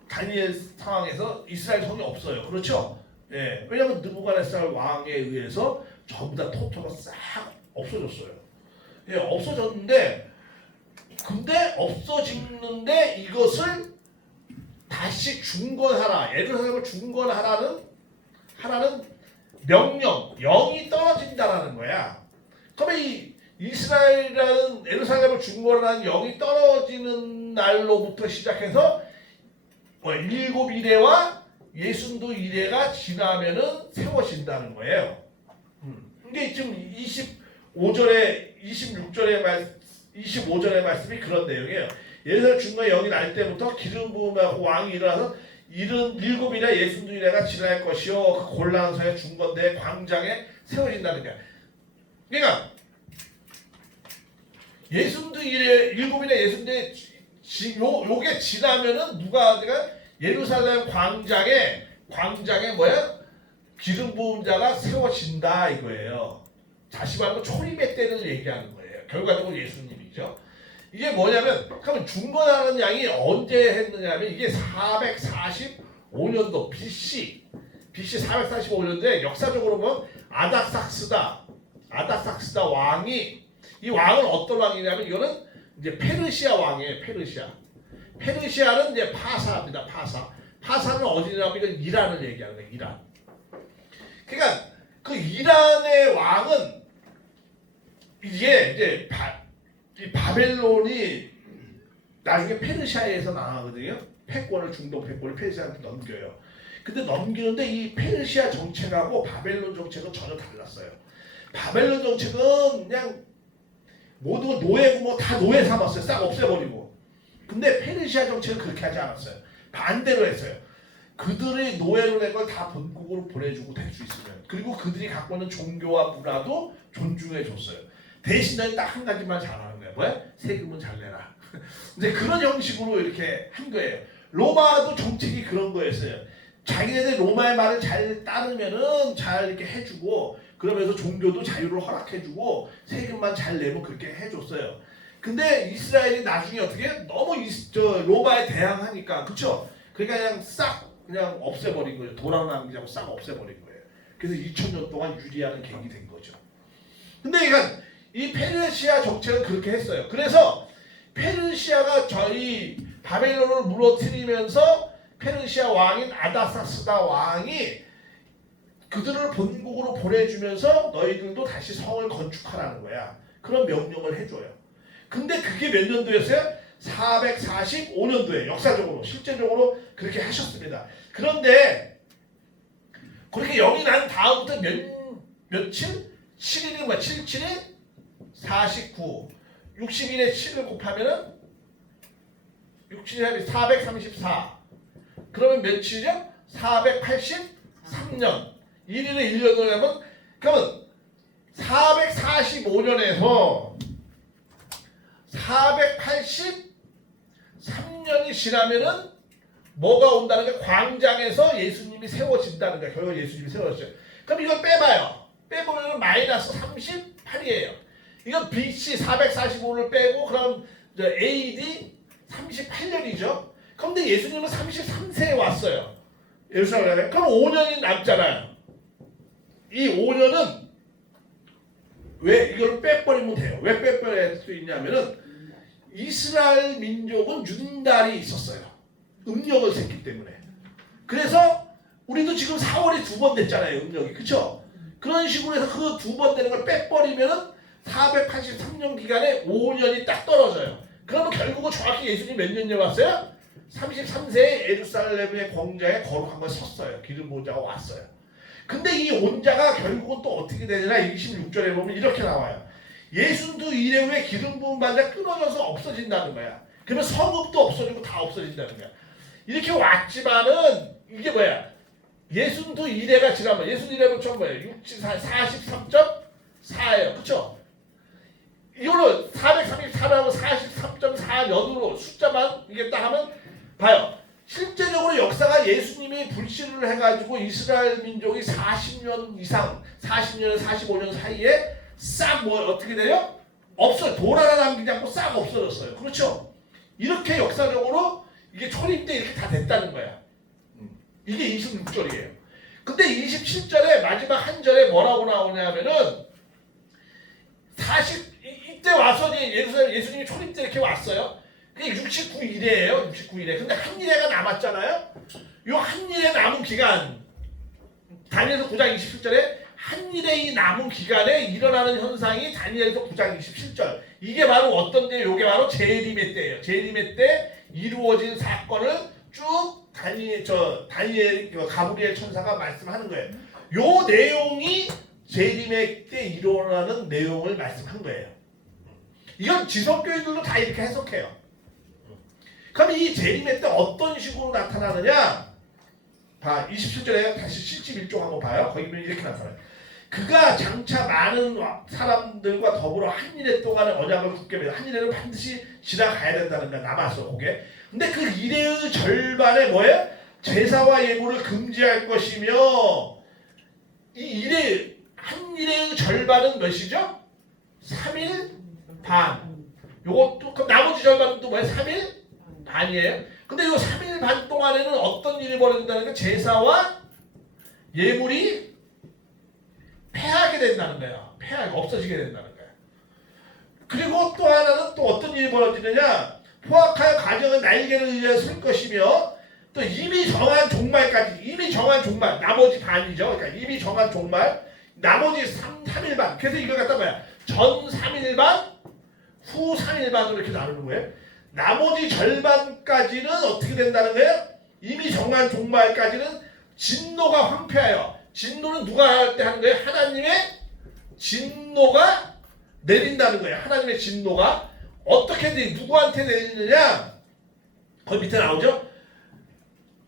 다니엘 상황에서 이스라엘 성이 없어요. 그렇죠? 예. 왜냐하면 느부갓네살 왕에 의해서 전부 다 토토가 싹 없어졌어요. 예, 없어졌는데 근데 없어지는데 이것을 다 다시 중건하라. 예루살렘을 중건하라는 명령, 영이 떨어진다라는 거야. 그러면 이 이스라엘이라는 예루살렘을 중건하는 영이 떨어지는 날로부터 시작해서 일곱 이레와 예순두 이레가 지나면은 세워진다는 거예요. 이게 지금 25절에 25절의 말씀이 그런 내용이에요. 예루살렘 중건의 영이 날 때부터 기름 부음하고 왕이 일어나서 일곱 이레 예순두 이레가 지날 것이요 그 곤란한 성의 중건대의 광장에 세워진다는 거야. 그러니까 예순두 이레 일곱 이레 예순두 이레 요게 지나면은 누가 예루살렘 광장에 뭐야? 기름 부은 자가 세워진다 이거예요. 다시 말하면 초림의 때를 얘기하는 거예요. 결과적으로 예수님이죠. 이게 뭐냐면 그러면 중건하는 양이 언제 했느냐면 이게 445년도 BC 445년도에 역사적으로 보면 아닥삭스다 왕이 이 왕은 어떤 왕이냐면 이거는 이제 페르시아 왕이에요. 페르시아는 이제 파사입니다. 파사는 어디냐면 이건 이란을 얘기하는 거예요. 이란. 그러니까 그 이란의 왕은 이게 이제 이 바벨론이 나중에 페르시아에서 나가거든요. 패권을 중동 패권을 페르시아한테 넘겨요. 근데 넘기는데 이 페르시아 정책하고 바벨론 정책은 전혀 달랐어요. 바벨론 정책은 그냥 모두 노예고 뭐 다 노예 삼았어요. 싹 없애버리고. 근데 페르시아 정책은 그렇게 하지 않았어요. 반대로 했어요. 그들의 노예로 된 걸 다 본국으로 보내주고 될 수 있으면, 그리고 그들이 갖고 있는 종교와 문화도 존중해 줬어요. 대신 난 딱 한 가지만 잘하는 거야. 뭐야? 세금은 잘 내라. 이제 그런 형식으로 이렇게 한 거예요. 로마도 정책이 그런 거였어요. 자기네들 로마의 말을 잘 따르면은 잘 이렇게 해주고, 그러면서 종교도 자유를 허락해주고 세금만 잘 내면 그렇게 해줬어요. 근데 이스라엘이 나중에 어떻게 너무 로마에 대항하니까, 그쵸? 그러니까 그냥 싹 그냥 없애버린 거예요. 도랑 남기자고 싹 없애버린 거예요. 그래서 2000년 동안 유리하는 계획이 된 거죠. 근데 그러니까 이 페르시아 정책은 그렇게 했어요. 그래서 페르시아가 저희 바벨론을 무너뜨리면서 페르시아 왕인 아다사스다 왕이 그들을 본국으로 보내주면서 너희들도 다시 성을 건축하라는 거야. 그런 명령을 해줘요. 근데 그게 몇 년도였어요? 445년도에 역사적으로 실제적으로 그렇게 하셨습니다. 그런데 그렇게 영이 난 다음부터 며칠? 7일이 뭐야? 77일? 49. 61에 7을 곱하면은 67이 434. 그러면 며칠이죠? 483년. 1일에 1년을 하면, 그러면 445년에서 483년이 지나면은 뭐가 온다는 게, 광장에서 예수님이 세워진다는 거예요. 결국 예수님이 세워졌어요. 그럼 이걸 빼봐요. 빼보면 마이너스 38이에요. 이건 BC 445를 빼고 그럼 AD 38년이죠. 그런데 예수님은 33세에 왔어요. 예루살렘에. 그럼 5년이 남잖아요. 이 5년은 왜 이걸 빼버리면 돼요? 왜 빼버릴 수 있냐면은 이스라엘 민족은 윤달이 있었어요. 음력을 셌기 때문에. 그래서 우리도 지금 4월이 2번 됐잖아요. 음력이. 그쵸? 그런 식으로 해서 그 2번 되는 걸 빼버리면은 483년 기간에 5년이 딱 떨어져요. 그러면 결국은 정확히 예수님 몇 년에 왔어요? 33세에 예루살렘의 광장에 거룩한 걸 섰어요. 기름 부은 자가 왔어요. 근데 이 온자가 결국은 또 어떻게 되느냐, 26절에 보면 이렇게 나와요. 예순두 이래 후에 기름 부은 반자 끊어져서 없어진다는 거야. 그러면 성읍도 없어지고 다 없어진다는 거야. 이렇게 왔지만은 이게 뭐야? 예순두 이래가 지나면 예순두 이래면 처음 뭐예요? 43.4예요. 그쵸? 이걸로 434하고 43.4년으로 숫자만 이게 딱 하면 봐요. 실제적으로 역사가 예수님이 불씨를 해가지고 이스라엘 민족이 40년 이상, 40년, 45년 사이에 싹 뭐 어떻게 돼요? 없어요. 돌 하나 남기지 않고 싹 없어졌어요. 그렇죠? 이렇게 역사적으로 이게 초림 때 이렇게 다 됐다는 거야. 이게 26절이에요. 근데 27절에 마지막 한 절에 뭐라고 나오냐면은 이때 와서 예수님이 초림 때 이렇게 왔어요. 그게 69일이에요. 69일에. 근데 한 일회가 남았잖아요. 요 한 일회 남은 기간 다니엘서 9장 27절에 한 일의 남은 기간에 일어나는 현상이 다니엘서 9장 27절. 이게 바로 어떤 때요? 이게 바로 재림의 때예요. 재림의 때 이루어진 사건을 쭉 다니엘 가브리엘 천사가 말씀하는 거예요. 요 내용이 재림의 때 일어나는 내용을 말씀한 거예요. 이건 지성교인들도 다 이렇게 해석해요. 그럼 이 재림의 때 어떤 식으로 나타나느냐? 봐, 27절에 다시 71쪽 한번 봐요. 거기 보면 이렇게 나타나요. 그가 장차 많은 사람들과 더불어 한 일해 동안의 언약을 굳게 맺어. 한 일해는 반드시 지나가야 된다는 거야. 남았어, 그게. 근데 그 일해의 절반에 뭐예요? 제사와 예물을 금지할 것이며, 이 일해, 한 일해의 절반은 몇이죠? 3일 반. 요것도, 그럼 나머지 절반은 또 뭐예요? 3일 반이에요. 근데 요 3일 반 동안에는 어떤 일이 벌어진다는 게 제사와 예물이 패하게 된다는 거예요. 패하게 없어지게 된다는 거예요. 그리고 또 하나는 또 어떤 일이 벌어지느냐? 포악하여 가정은 날개를 의해 설 것이며 또 이미 정한 종말까지 이미 정한 종말 나머지 반이죠. 그러니까 이미 정한 종말 나머지 3일 반. 그래서 이걸 갖다 뭐야? 전 3일 반, 후 3일 반으로 이렇게 나누는 거예요. 나머지 절반까지는 어떻게 된다는 거예요? 이미 정한 종말까지는 진노가 황폐하여. 진노는 누가 할 때 하는 거예요? 하나님의 진노가 내린다는 거예요. 하나님의 진노가 어떻게 누구한테 내리느냐? 거기 밑에 나오죠?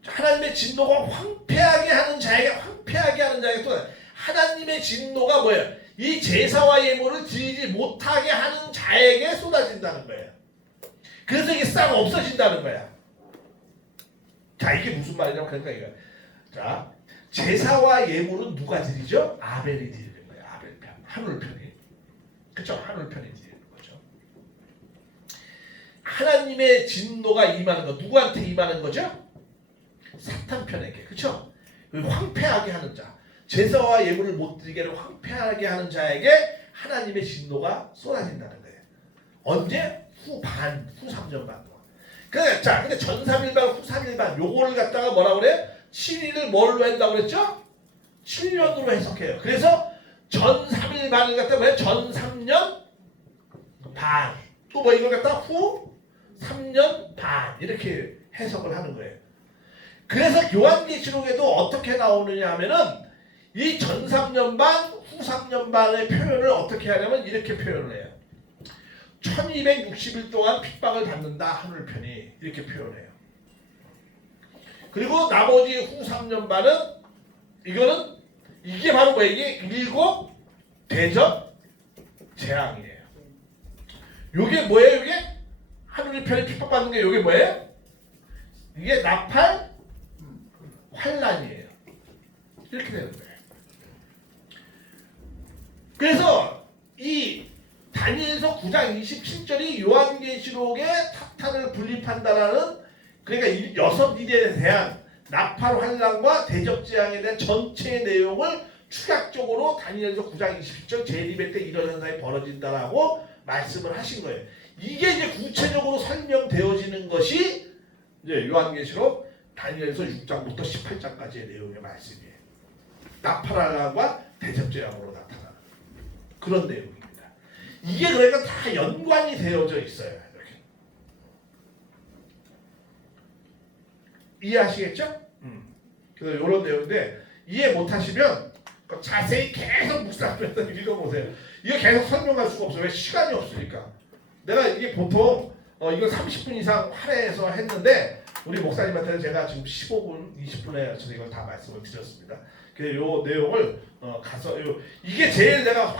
하나님의 진노가 황폐하게 하는 자에게 또 하나님의 진노가 뭐예요? 이 제사와 예물을 드리지 못하게 하는 자에게 쏟아진다는 거예요. 그래서 이게 싹 없어진다는 거야. 자, 이게 무슨 말이냐면 그러니까 이거. 자, 제사와 예물은 누가 드리죠? 아벨이 드리는 거예요. 아벨 편, 하늘 편이. 그렇죠? 하늘 편이 드리는 거죠. 하나님의 진노가 임하는 거 누구한테 임하는 거죠? 사탄 편에게. 그렇죠? 황폐하게 하는 자. 제사와 예물을 못 드리게 하는 황폐하게 하는 자에게 하나님의 진노가 쏟아진다는 거예요. 언제? 후 3년 반 동안. 근데 전 3일 반, 후 3일 반 요거를 갖다가 뭐라 그래? 7일을 뭘로 한다고 그랬죠? 7년으로 해석해요. 그래서 전 3일 반을 갖다가 뭐야? 전 3년 반. 또 뭐 이걸 갖다가 후 3년 반 이렇게 해석을 하는 거예요. 그래서 요한계시록에도 어떻게 나오느냐 하면은 이 전 3년 반, 후 3년 반의 표현을 어떻게 하냐면 이렇게 표현을 해요. 1260일 동안 핍박을 받는다 하늘편이 이렇게 표현해요. 그리고 나머지 후 3년 반은 이게 바로 뭐예요? 이게 일곱 대접 재앙이에요. 요게 뭐예요? 이게 하늘편이 핍박받는 게 요게 뭐예요? 이게 나팔 환란이에요. 이렇게 되는 거예요. 그래서 이 다니엘서 9장 27절이 요한계시록의 타탄을 분립한다라는 그러니까 여섯 일에 대한 나팔 환란과 대접 재앙에 대한 전체 내용을 축약적으로 다니엘서 9장 27절 재림의 때 이런 현상이 벌어진다라고 말씀을 하신 거예요. 이게 이제 구체적으로 설명되어지는 것이 이제 요한계시록 다니엘서 6장부터 18장까지의 내용의 말씀이에요. 나팔 환란과 대접 재앙으로 나타나는 그런 내용입니다. 이게 그러니까 다 연관이 되어져 있어요. 이렇게. 이해하시겠죠? 그래서 이런 내용인데 이해 못하시면 자세히 계속 묵상하면서 읽어보세요. 이거 계속 설명할 수가 없어요. 왜? 시간이 없으니까. 내가 이게 보통 이거 30분 이상 할애해서 했는데 우리 목사님한테는 제가 지금 15분, 20분에 저는 이걸 다 말씀을 드렸습니다. 그래서 이 내용을 가서 이게 제일 내가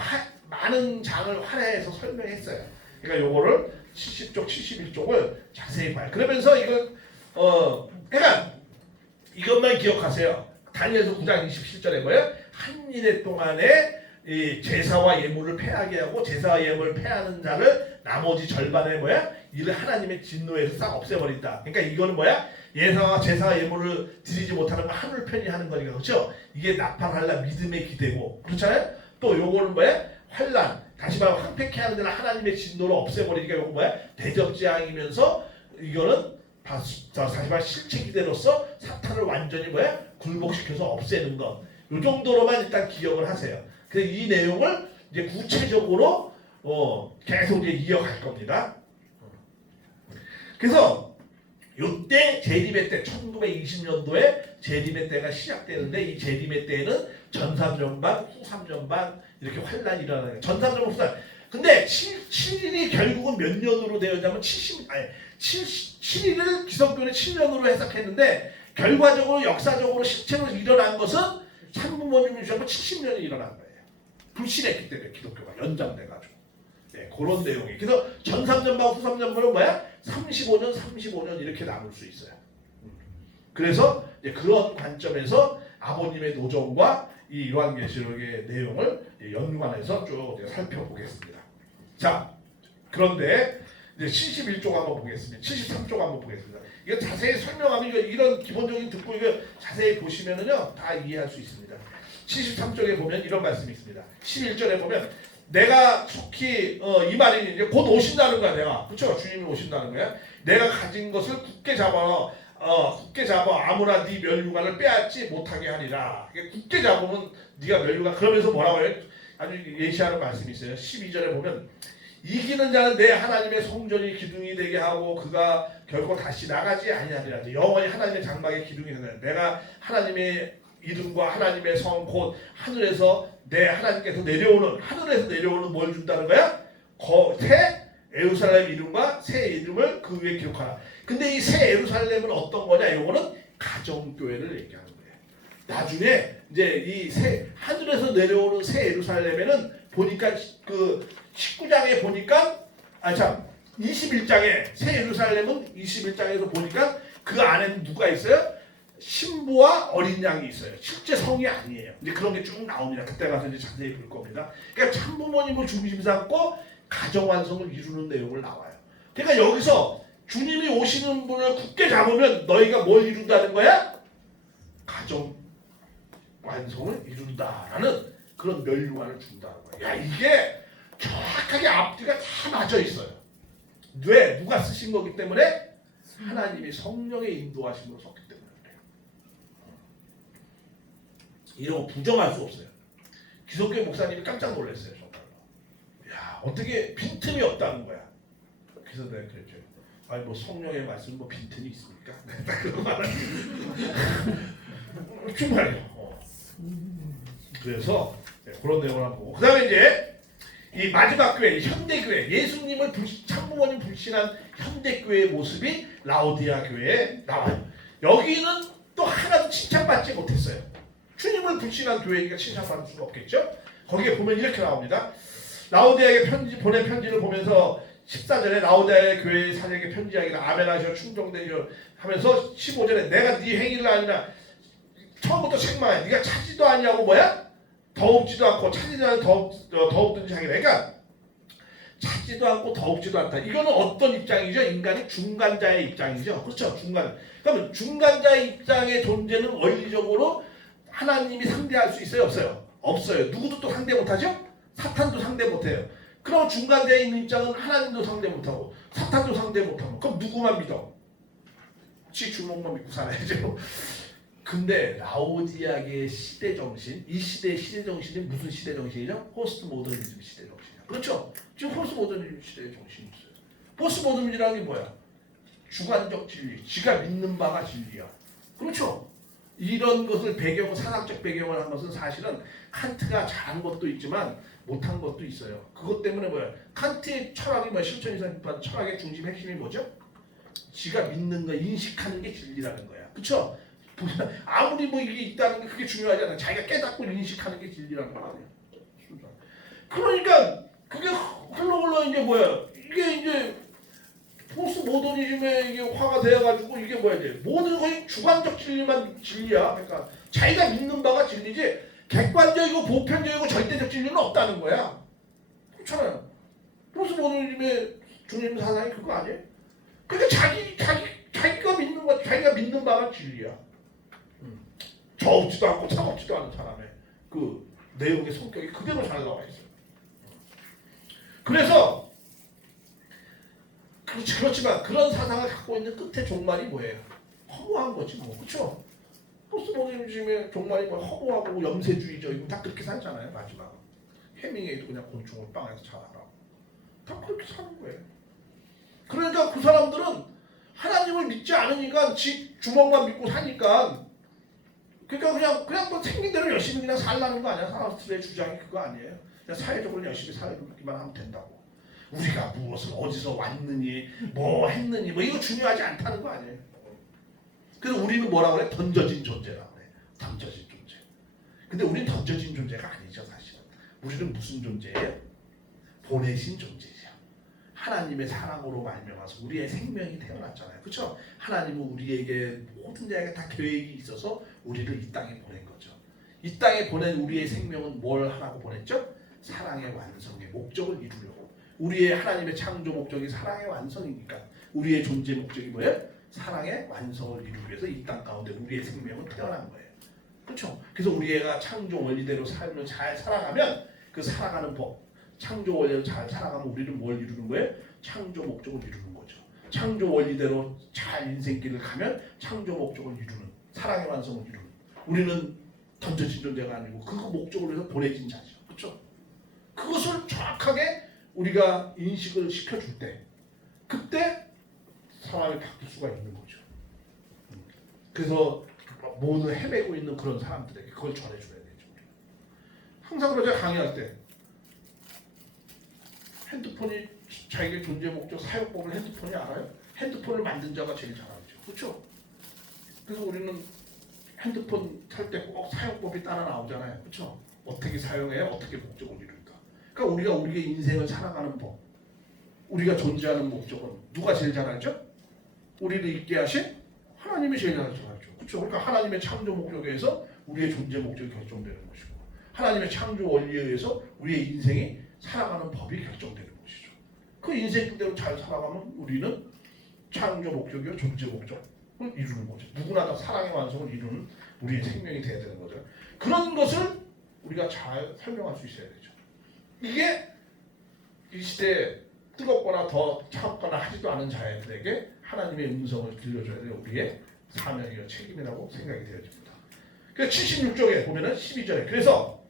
많은 장을 할애해서 설명했어요. 그러니까 요거를 70쪽, 71쪽을 자세히 봐요. 그러면서 이걸 그러니까 이것만 기억하세요. 다니엘서 9장 27절에 뭐예요? 한 일해 동안에 이 제사와 예물을 패하게 하고 제사와 예물을 패하는 자를 나머지 절반에 뭐야? 이를 하나님의 진노에서 싹 없애버린다. 그러니까 이거는 뭐야? 제사와 예물을 드리지 못하는 건 하늘 편이 하는 거니까 그렇죠? 이게 나팔 환란 믿음의 기대고 그렇잖아요? 또 요거는 뭐야? 환란 다시 말하면 황폐케 하는 데는 하나님의 진노를 없애버리니까 요거 뭐야? 대접 재앙이면서 이거는 다시 말 실체기대로서 사탄을 완전히 굴복시켜서 없애는 것. 이 정도로만 일단 기억을 하세요. 그래서 이 내용을 이제 구체적으로 계속 이제 이어갈 겁니다. 그래서 이때 재림의 때 1920년도에 재림의 때가 시작되는데 이 재림의 때에는 전삼전반, 후삼전반 이렇게 환란이 일어나는 거예요. 전삼전반, 후삼. 근데 7일이 결국은 몇 년으로 되었냐면 7일을 기성교는 7년으로 해석했는데 결과적으로 역사적으로 실제로 일어난 것은 참부모님이 주장은 70년이 일어난 거예요. 불신했기 때문에 기독교가 연장돼가지고. 네, 그런 내용이. 그래서 전삼전반, 후삼전반은 35년, 35년 이렇게 나눌 수 있어요. 그래서 그런 관점에서 아버님의 노정과 이 요한계시록의 내용을 연관해서 쭉 살펴보겠습니다. 자, 그런데 이제 71쪽 한번 보겠습니다. 73쪽 한번 보겠습니다. 이거 자세히 설명하면 이런 기본적인 듣고 이거 자세히 보시면은요 다 이해할 수 있습니다. 73쪽에 보면 이런 말씀이 있습니다. 11절에 보면 내가 속히 이 말이 이제 곧 오신다는 거야. 내가 그렇죠? 주님이 오신다는 거야. 내가 가진 것을 굳게 잡아 아무나 네 면류관을 빼앗지 못하게 하리라. 굳게 잡으면 네가 면류관. 그러면서 뭐라고 해요? 아주 예시하는 말씀이 있어요. 12절에 보면 이기는 자는 내 하나님의 성전이 기둥이 되게 하고 그가 결코 다시 나가지 아니하리라. 영원히 하나님의 장막의 기둥이 된다. 내가 하나님의 이름과 하나님의 성 곧 하늘에서 내 하나님께서 하늘에서 내려오는 뭘 준다는 거야? 새 예루살렘 이름과 새 이름을 그 위에 기록하라. 근데 이 새 예루살렘은 어떤 거냐? 이거는 가정교회를 얘기하는 거예요. 나중에 이제 이 하늘에서 내려오는 새 예루살렘에는 보니까 그 19장에 보니까 21장에 새 예루살렘은 21장에서 보니까 그 안에는 누가 있어요? 신부와 어린 양이 있어요. 실제 성이 아니에요. 이제 그런 게 쭉 나옵니다. 그때 가서 이제 자세히 볼 겁니다. 그러니까 참부모님을 중심 삼고 가정 완성을 이루는 내용을 나와요. 그러니까 여기서 주님이 오시는 분을 굳게 잡으면 너희가 뭘 이룬다는 거야? 가정 완성을 이룬다라는 그런 멸류관을 준다는 거야. 야, 이게 정확하게 앞뒤가 다 맞아 있어요. 왜? 누가 쓰신 거기 때문에? 하나님이 성령의 인도하심으로 썼기 때문에 그래요. 이런 거 부정할 수 없어요. 기독교 목사님이 깜짝 놀랐어요. 정말로. 야, 어떻게 빈틈이 없다는 거야. 그래서 내가 그랬죠. 아니 뭐 성령의 말씀 뭐 빈틈이 있습니까? 그런 말 정말요. 그래서 그런 내용을 한번 보고 그 다음에 이제 이 마지막 교회, 현대교회, 예수님을 참부모님 불신한 현대교회의 모습이 라오디아 교회에 나와요. 여기는 또 하나도 칭찬받지 못했어요. 주님을 불신한 교회니까 칭찬받을 수가 없겠죠. 거기에 보면 이렇게 나옵니다. 라오디아에게 보낸 편지를 보면서 14절에 라오디아의 교회의 사역에 편지하기를 아멘하시오 충정되시오 하면서 15절에 내가 네 행위를 아니라 처음부터 책망해. 네가 차지도 아니하고 더욱지도 않고 차지도 않고 더욱든지 하기라. 그러니까 차지도 않고 더욱지도 않다. 이거는 어떤 입장이죠? 인간이 중간자의 입장이죠. 그렇죠? 그러면 중간자의 입장의 존재는 원리적으로 하나님이 상대할 수 있어요? 없어요? 없어요. 누구도 또 상대 못하죠? 사탄도 상대 못해요. 그럼 중간자에 있는 입장은 하나님도 상대 못하고 사탄도 상대 못하고 그럼 누구만 믿어? 지 주목만 믿고 살아야죠. 근데 라오디아의 시대 정신, 이 시대의 시대 정신이 무슨 시대 정신이죠? 포스트 모더니즘 시대 정신이야. 그렇죠? 지금 포스트 모더니즘 시대의 정신이 있어요. 포스트 모더니즘이라는 게 뭐야? 주관적 진리, 지가 믿는 바가 진리야. 그렇죠? 이런 것을 산학적 배경을 한 것은 사실은 칸트가 잘한 것도 있지만 못한 것도 있어요. 그것 때문에 뭐야? 칸트의 철학이 실천 이상 비판 철학의 중심 핵심이 뭐죠? 지가 믿는 거, 인식하는 게 진리라는 거야. 그렇죠? 아무리 뭐 이게 있다는 게 그게 중요하지 않아. 자기가 깨닫고 인식하는 게 진리라는 거 아니야. 그러니까 그게 흘러 이제 뭐야? 이게 이제 포스트 모더니즘의 이게 화가 되어가지고 이게 뭐야 이제 모든 거의 주관적 진리만 진리야. 그러니까 자기가 믿는 바가 진리지 객관적이고 보편적이고 절대적 진리는 없다는 거야. 그렇잖아요. 포스트 모더니즘의 중심 사상이 그거 아니에요? 그러니까 자기가 믿는 거, 자기가 믿는 바가 진리야. 저없지도 않고 차갑지도 않은 사람의 그 내용의 성격이 그대로 잘 나와 있어요. 그래서 그렇지만 그런 사상을 갖고 있는 끝에 종말이 뭐예요? 허무한 거지 뭐. 그렇죠? 포스모더니즘의 종말이 뭐 허무하고 염세주의죠. 이거 다 그렇게 살잖아요. 마지막 해밍웨이도 그냥 곤충을 빵에서 자라라고 다 그렇게 사는 거예요. 그러니까 그 사람들은 하나님을 믿지 않으니까 지 주먹만 믿고 사니까 그러니까 그냥 뭐 생긴 대로 열심히 그냥 살라는 거 아니야. 사람들의 주장이 그거 아니에요. 그냥 사회적으로 열심히 살기만 하면 된다고. 우리가 무엇을 어디서 왔느니 뭐 했느니 뭐 이거 중요하지 않다는 거 아니에요. 그래서 우리는 뭐라고 그래? 던져진 존재라고 그래. 던져진 존재. 근데 우리는 던져진 존재가 아니죠 사실은. 우리는 무슨 존재예요? 보내신 존재죠. 하나님의 사랑으로 말미암아서 우리의 생명이 태어났잖아요. 그렇죠? 하나님은 우리에게 모든 자에게 다 계획이 있어서 우리를 이 땅에 보낸 거죠. 이 땅에 보낸 우리의 생명은 뭘 하라고 보냈죠? 사랑의 완성의 목적을 이루려고. 우리의 하나님의 창조 목적이 사랑의 완성이니까 우리의 존재 목적이 뭐예요? 사랑의 완성을 이루기 위해서 이 땅 가운데 우리의 생명은 태어난 거예요. 그렇죠? 그래서 우리가 창조 원리대로 삶을 잘 살아가면 그 살아가는 법, 창조 원리대로 잘 살아가면 우리는 뭘 이루는 거예요? 창조 목적을 이루는 거죠. 창조 원리대로 잘 인생길을 가면 창조 목적을 이루는, 사랑의 완성을 이루는. 우리는 던져진 존재가 아니고 그 목적을 위해서 보내진 자죠. 그렇죠? 그것을 정확하게 우리가 인식을 시켜줄 때 그때 사람이 바뀔 수가 있는 거죠. 그래서 모든 헤매고 있는 그런 사람들에게 그걸 전해줘야 되죠. 항상 그러죠. 강의할 때 핸드폰이 자기의 존재 목적 사용법을 핸드폰이 알아요? 핸드폰을 만든 자가 제일 잘 알죠. 그렇죠? 그래서 우리는 핸드폰 살 때 꼭 사용법이 따라 나오잖아요. 그렇죠? 어떻게 사용해야 어떻게 목적을 이룰까? 그러니까 우리가 우리의 인생을 살아가는 법, 우리가 존재하는 목적은 누가 제일 잘 알죠? 우리를 있게 하신 하나님이 제일 잘 알죠. 그렇죠? 그러니까 하나님의 창조 목적에 의해서 우리의 존재 목적이 결정되는 것이고 하나님의 창조 원리에 의해서 우리의 인생이 살아가는 법이 결정되는 것이죠. 그 인생 그대로 잘 살아가면 우리는 창조 목적이요 존재 목적을 이루는 거죠. 누구나 다 사랑의 완성을 이루는 우리의 생명이 돼야 되는 거죠. 그런 것을 우리가 잘 설명할 수 있어야 되죠. 이게 이 시대에 뜨겁거나 더 차갑거나 하지도 않은 자들에게 하나님의 음성을 들려줘야 될 우리의 사명이요 책임이라고 생각이 되어집니다. 그래서 76쪽에 보면은 12절에 그래서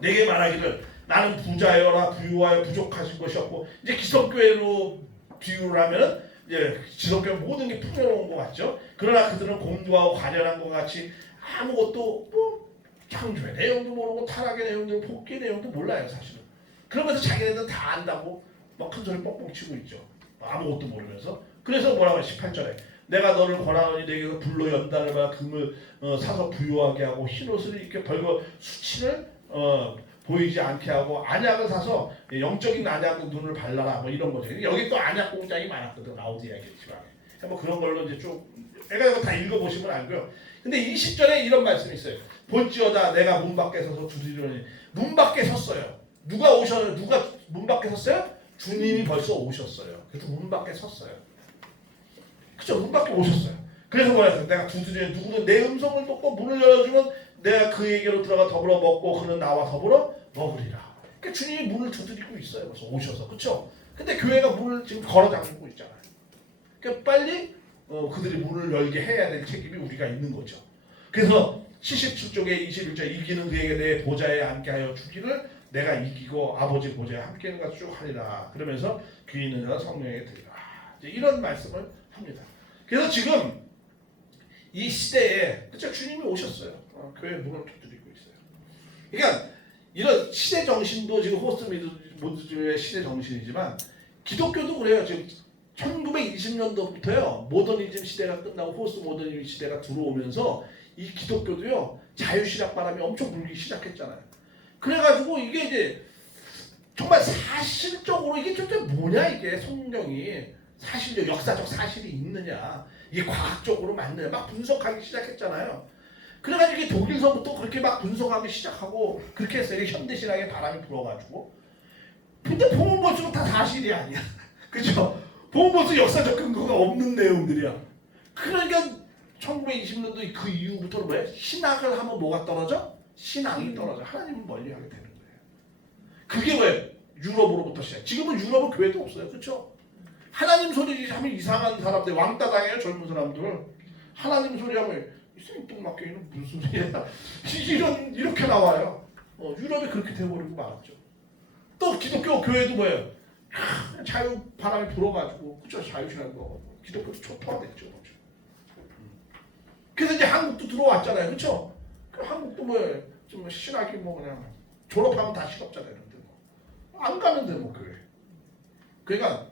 내게 말하기를 나는 부자여라 부유하여 부족하신 것이 없고 이제 기성교회로 비유를 하면은 이제 기성교회 모든 게 풍요로운 것 같죠. 그러나 그들은 공부하고 관련한 것 같이 아무것도 뭐 창조의 내용도 모르고 타락의 내용도 복귀의 내용도 몰라요 사실은. 그러면서 자기네들은 다 안다고 막 큰 소리 뻥뻥 치고 있죠. 아무것도 모르면서. 그래서 뭐라고 해 18절에 내가 너를 권하노니 내게서 불로 연단을 받아 금을 사서 부유하게 하고 흰옷을 입게 벌거 수치를 보이지 않게 하고 안약을 사서 영적인 안약으로 눈을 발라라 뭐 이런 거죠. 여기 또 안약 공장이 많았거든 라우디아게 지방에. 뭐 그런 걸로 이제 쭉 내가 다 읽어보시면 알고요. 근데 20절에 이런 말씀이 있어요. 볼지어다 내가 문 밖에 서서 두드리려니 문 밖에 섰어요. 누가 오셨어요? 누가 문 밖에 섰어요? 주님이 벌써 오셨어요. 그래서 문 밖에 섰어요. 그죠? 문 밖에 오셨어요. 그래서 뭐야? 내가 두드리는 누구든 내 음성을 듣고 문을 열어주면 내가 그에게로 들어가 더불어 먹고 그는 나와 더불어 먹으리라. 그러니까 주님이 문을 두드리고 있어요. 벌써 오셔서. 그렇죠? 근데 교회가 문을 지금 걸어 잠그고 있잖아요. 그러니까 빨리 그들이 문을 열게 해야 될 책임이 우리가 있는 거죠. 그래서 77쪽에 21절 이기는 그에게 내 보좌에 앉게 하여 주기를 내가 이기고 아버지 보좌에 함께 있는 것쭉 하리라. 그러면서 귀 있는 자는 성령에게 드리라. 이런 말씀을 합니다. 그래서 지금 이 시대에 그쵸 주님이 오셨어요. 교회 문을 두드리고 있어요. 그러니까 이런 시대 정신도 지금 호스트미드의 시대 정신이지만 기독교도 그래요. 지금 1920년도부터요 모더니즘 시대가 끝나고 포스트 모더니즘 시대가 들어오면서 이 기독교도요 자유신학 바람이 엄청 불기 시작했잖아요. 그래가지고 이게 이제 정말 사실적으로 이게 도대체 뭐냐 이게 성경이 사실적 역사적 사실이 있느냐 이게 과학적으로 맞느냐 막 분석하기 시작했잖아요. 그래가지고 이게 독일서부터 그렇게 막 분석하기 시작하고 그렇게 했어요. 현대신학에 바람이 불어가지고. 근데 보면 볼수록 다 사실이 아니야. 그죠? 보면 볼수록 역사적 근거가 없는 내용들이야. 그러니까 1920년도 그 이후부터는 뭐예요? 신학을 하면 뭐가 떨어져? 신앙이 떨어져. 하나님을 멀리하게 되는 거예요. 그게 왜 유럽으로부터 시작. 지금은 유럽은 교회도 없어요. 그렇죠? 하나님 소리 하면 이상한 사람들 왕따 당해요. 젊은 사람들 하나님 소리 하면 이 생뚱맞게는 무슨 소리야. 이렇게 나와요. 유럽이 그렇게 돼버리고 말았죠. 또 기독교 교회도 뭐예요? 자유 바람이 불어가지고 그쵸 자유신앙도 기독교도 초토화됐죠. 그렇죠? 그래서 이제 한국도 들어왔잖아요. 그렇죠? 한국도 뭐예요? 좀 신학이 뭐 그냥 졸업하면 다 실업자다 이런데 안 가는데 뭐 그래. 그러니까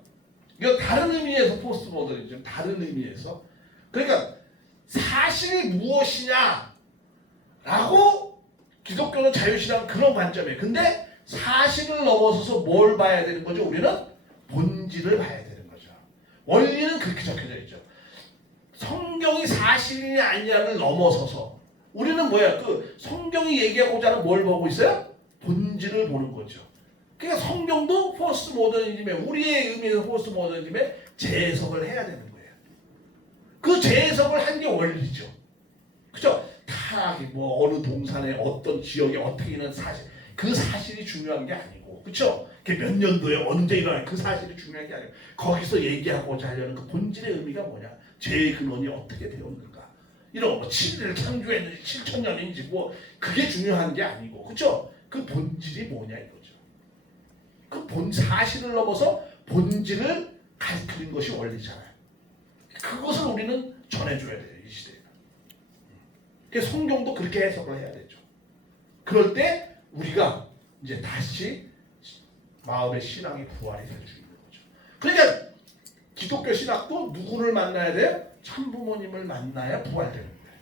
이거 다른 의미에서 포스트 모더니즘 다른 의미에서 그러니까 사실이 무엇이냐라고 기독교는 자유신앙 그런 관점이에요. 근데 사실을 넘어서서 뭘 봐야 되는 거죠? 우리는 본질을 봐야 되는 거죠. 원리는 그렇게 적혀져 있죠. 성경이 사실이냐 아니냐를 넘어서서 우리는 뭐야? 그 성경이 얘기하고자 하는 뭘 보고 있어요? 본질을 보는 거죠. 그러니까 성경도 포스트 모더니즘의 우리의 의미에서 포스트 모더니즘의 재해석을 해야 되는 거예요. 그 재해석을 한 게 원리죠. 그죠? 타락이 뭐 어느 동산에 어떤 지역에 어떻게 있는 사실 그 사실이 중요한 게 아니고 그쵸? 그게 몇 년도에 언제 일어난 그 사실이 중요한 게 아니고 거기서 얘기하고자 하려는 그 본질의 의미가 뭐냐? 죄의 근원이 어떻게 되었는가? 이런 뭐 7일을 창조했는지 7천년인지 뭐 그게 중요한 게 아니고 그쵸? 그 본질이 뭐냐 이거죠. 그 사실을 넘어서 본질을 가르치는 것이 원리잖아요. 그것을 우리는 전해줘야 돼요. 이 시대에. 그래서 성경도 그렇게 해석을 해야 되죠. 그럴 때 우리가 이제 다시 마음의 신앙이 부활이 될 수 있는 거죠. 그러니까 기독교 신학도 누구를 만나야 돼요? 참부모님을 만나야 부활되는 거예요.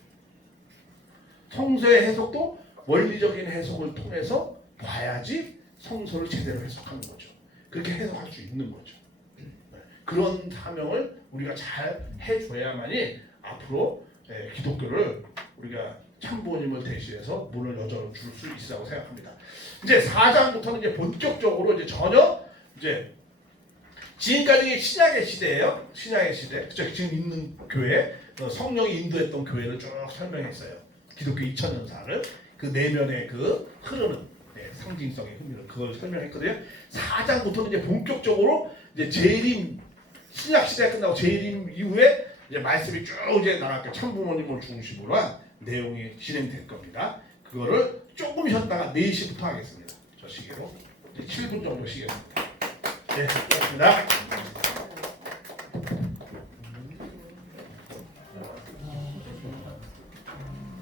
성서의 해석도 원리적인 해석을 통해서 봐야지 성서를 제대로 해석하는 거죠. 그렇게 해석할 수 있는 거죠. 그런 사명을 우리가 잘 해줘야만이 앞으로 기독교를 우리가 참부모님을 대신해서 문을 여전히 줄 수 있다고 생각합니다. 이제 4장부터는 이제 본격적으로 이제 전혀 이제 지금까지 신약의 시대예요. 신약의 시대. 그쵸? 지금 있는 교회, 성령이 인도했던 교회를 쭉 설명했어요. 기독교 2000년사를 그 내면의 그 흐르는 상징성의 흐름을 그걸 설명했거든요. 4장부터는 이제 본격적으로 이제 재림 신약 시대가 끝나고 재림 이후에 이제 말씀이 쭉 이제 나갈게요. 참부모님을 중심으로 한 내용이 진행될 겁니다. 그거를 조금 쉬었다가 4시부터 하겠습니다. 저 시계로 7분 정도 쉬겠습니다. 네, 고맙습니다.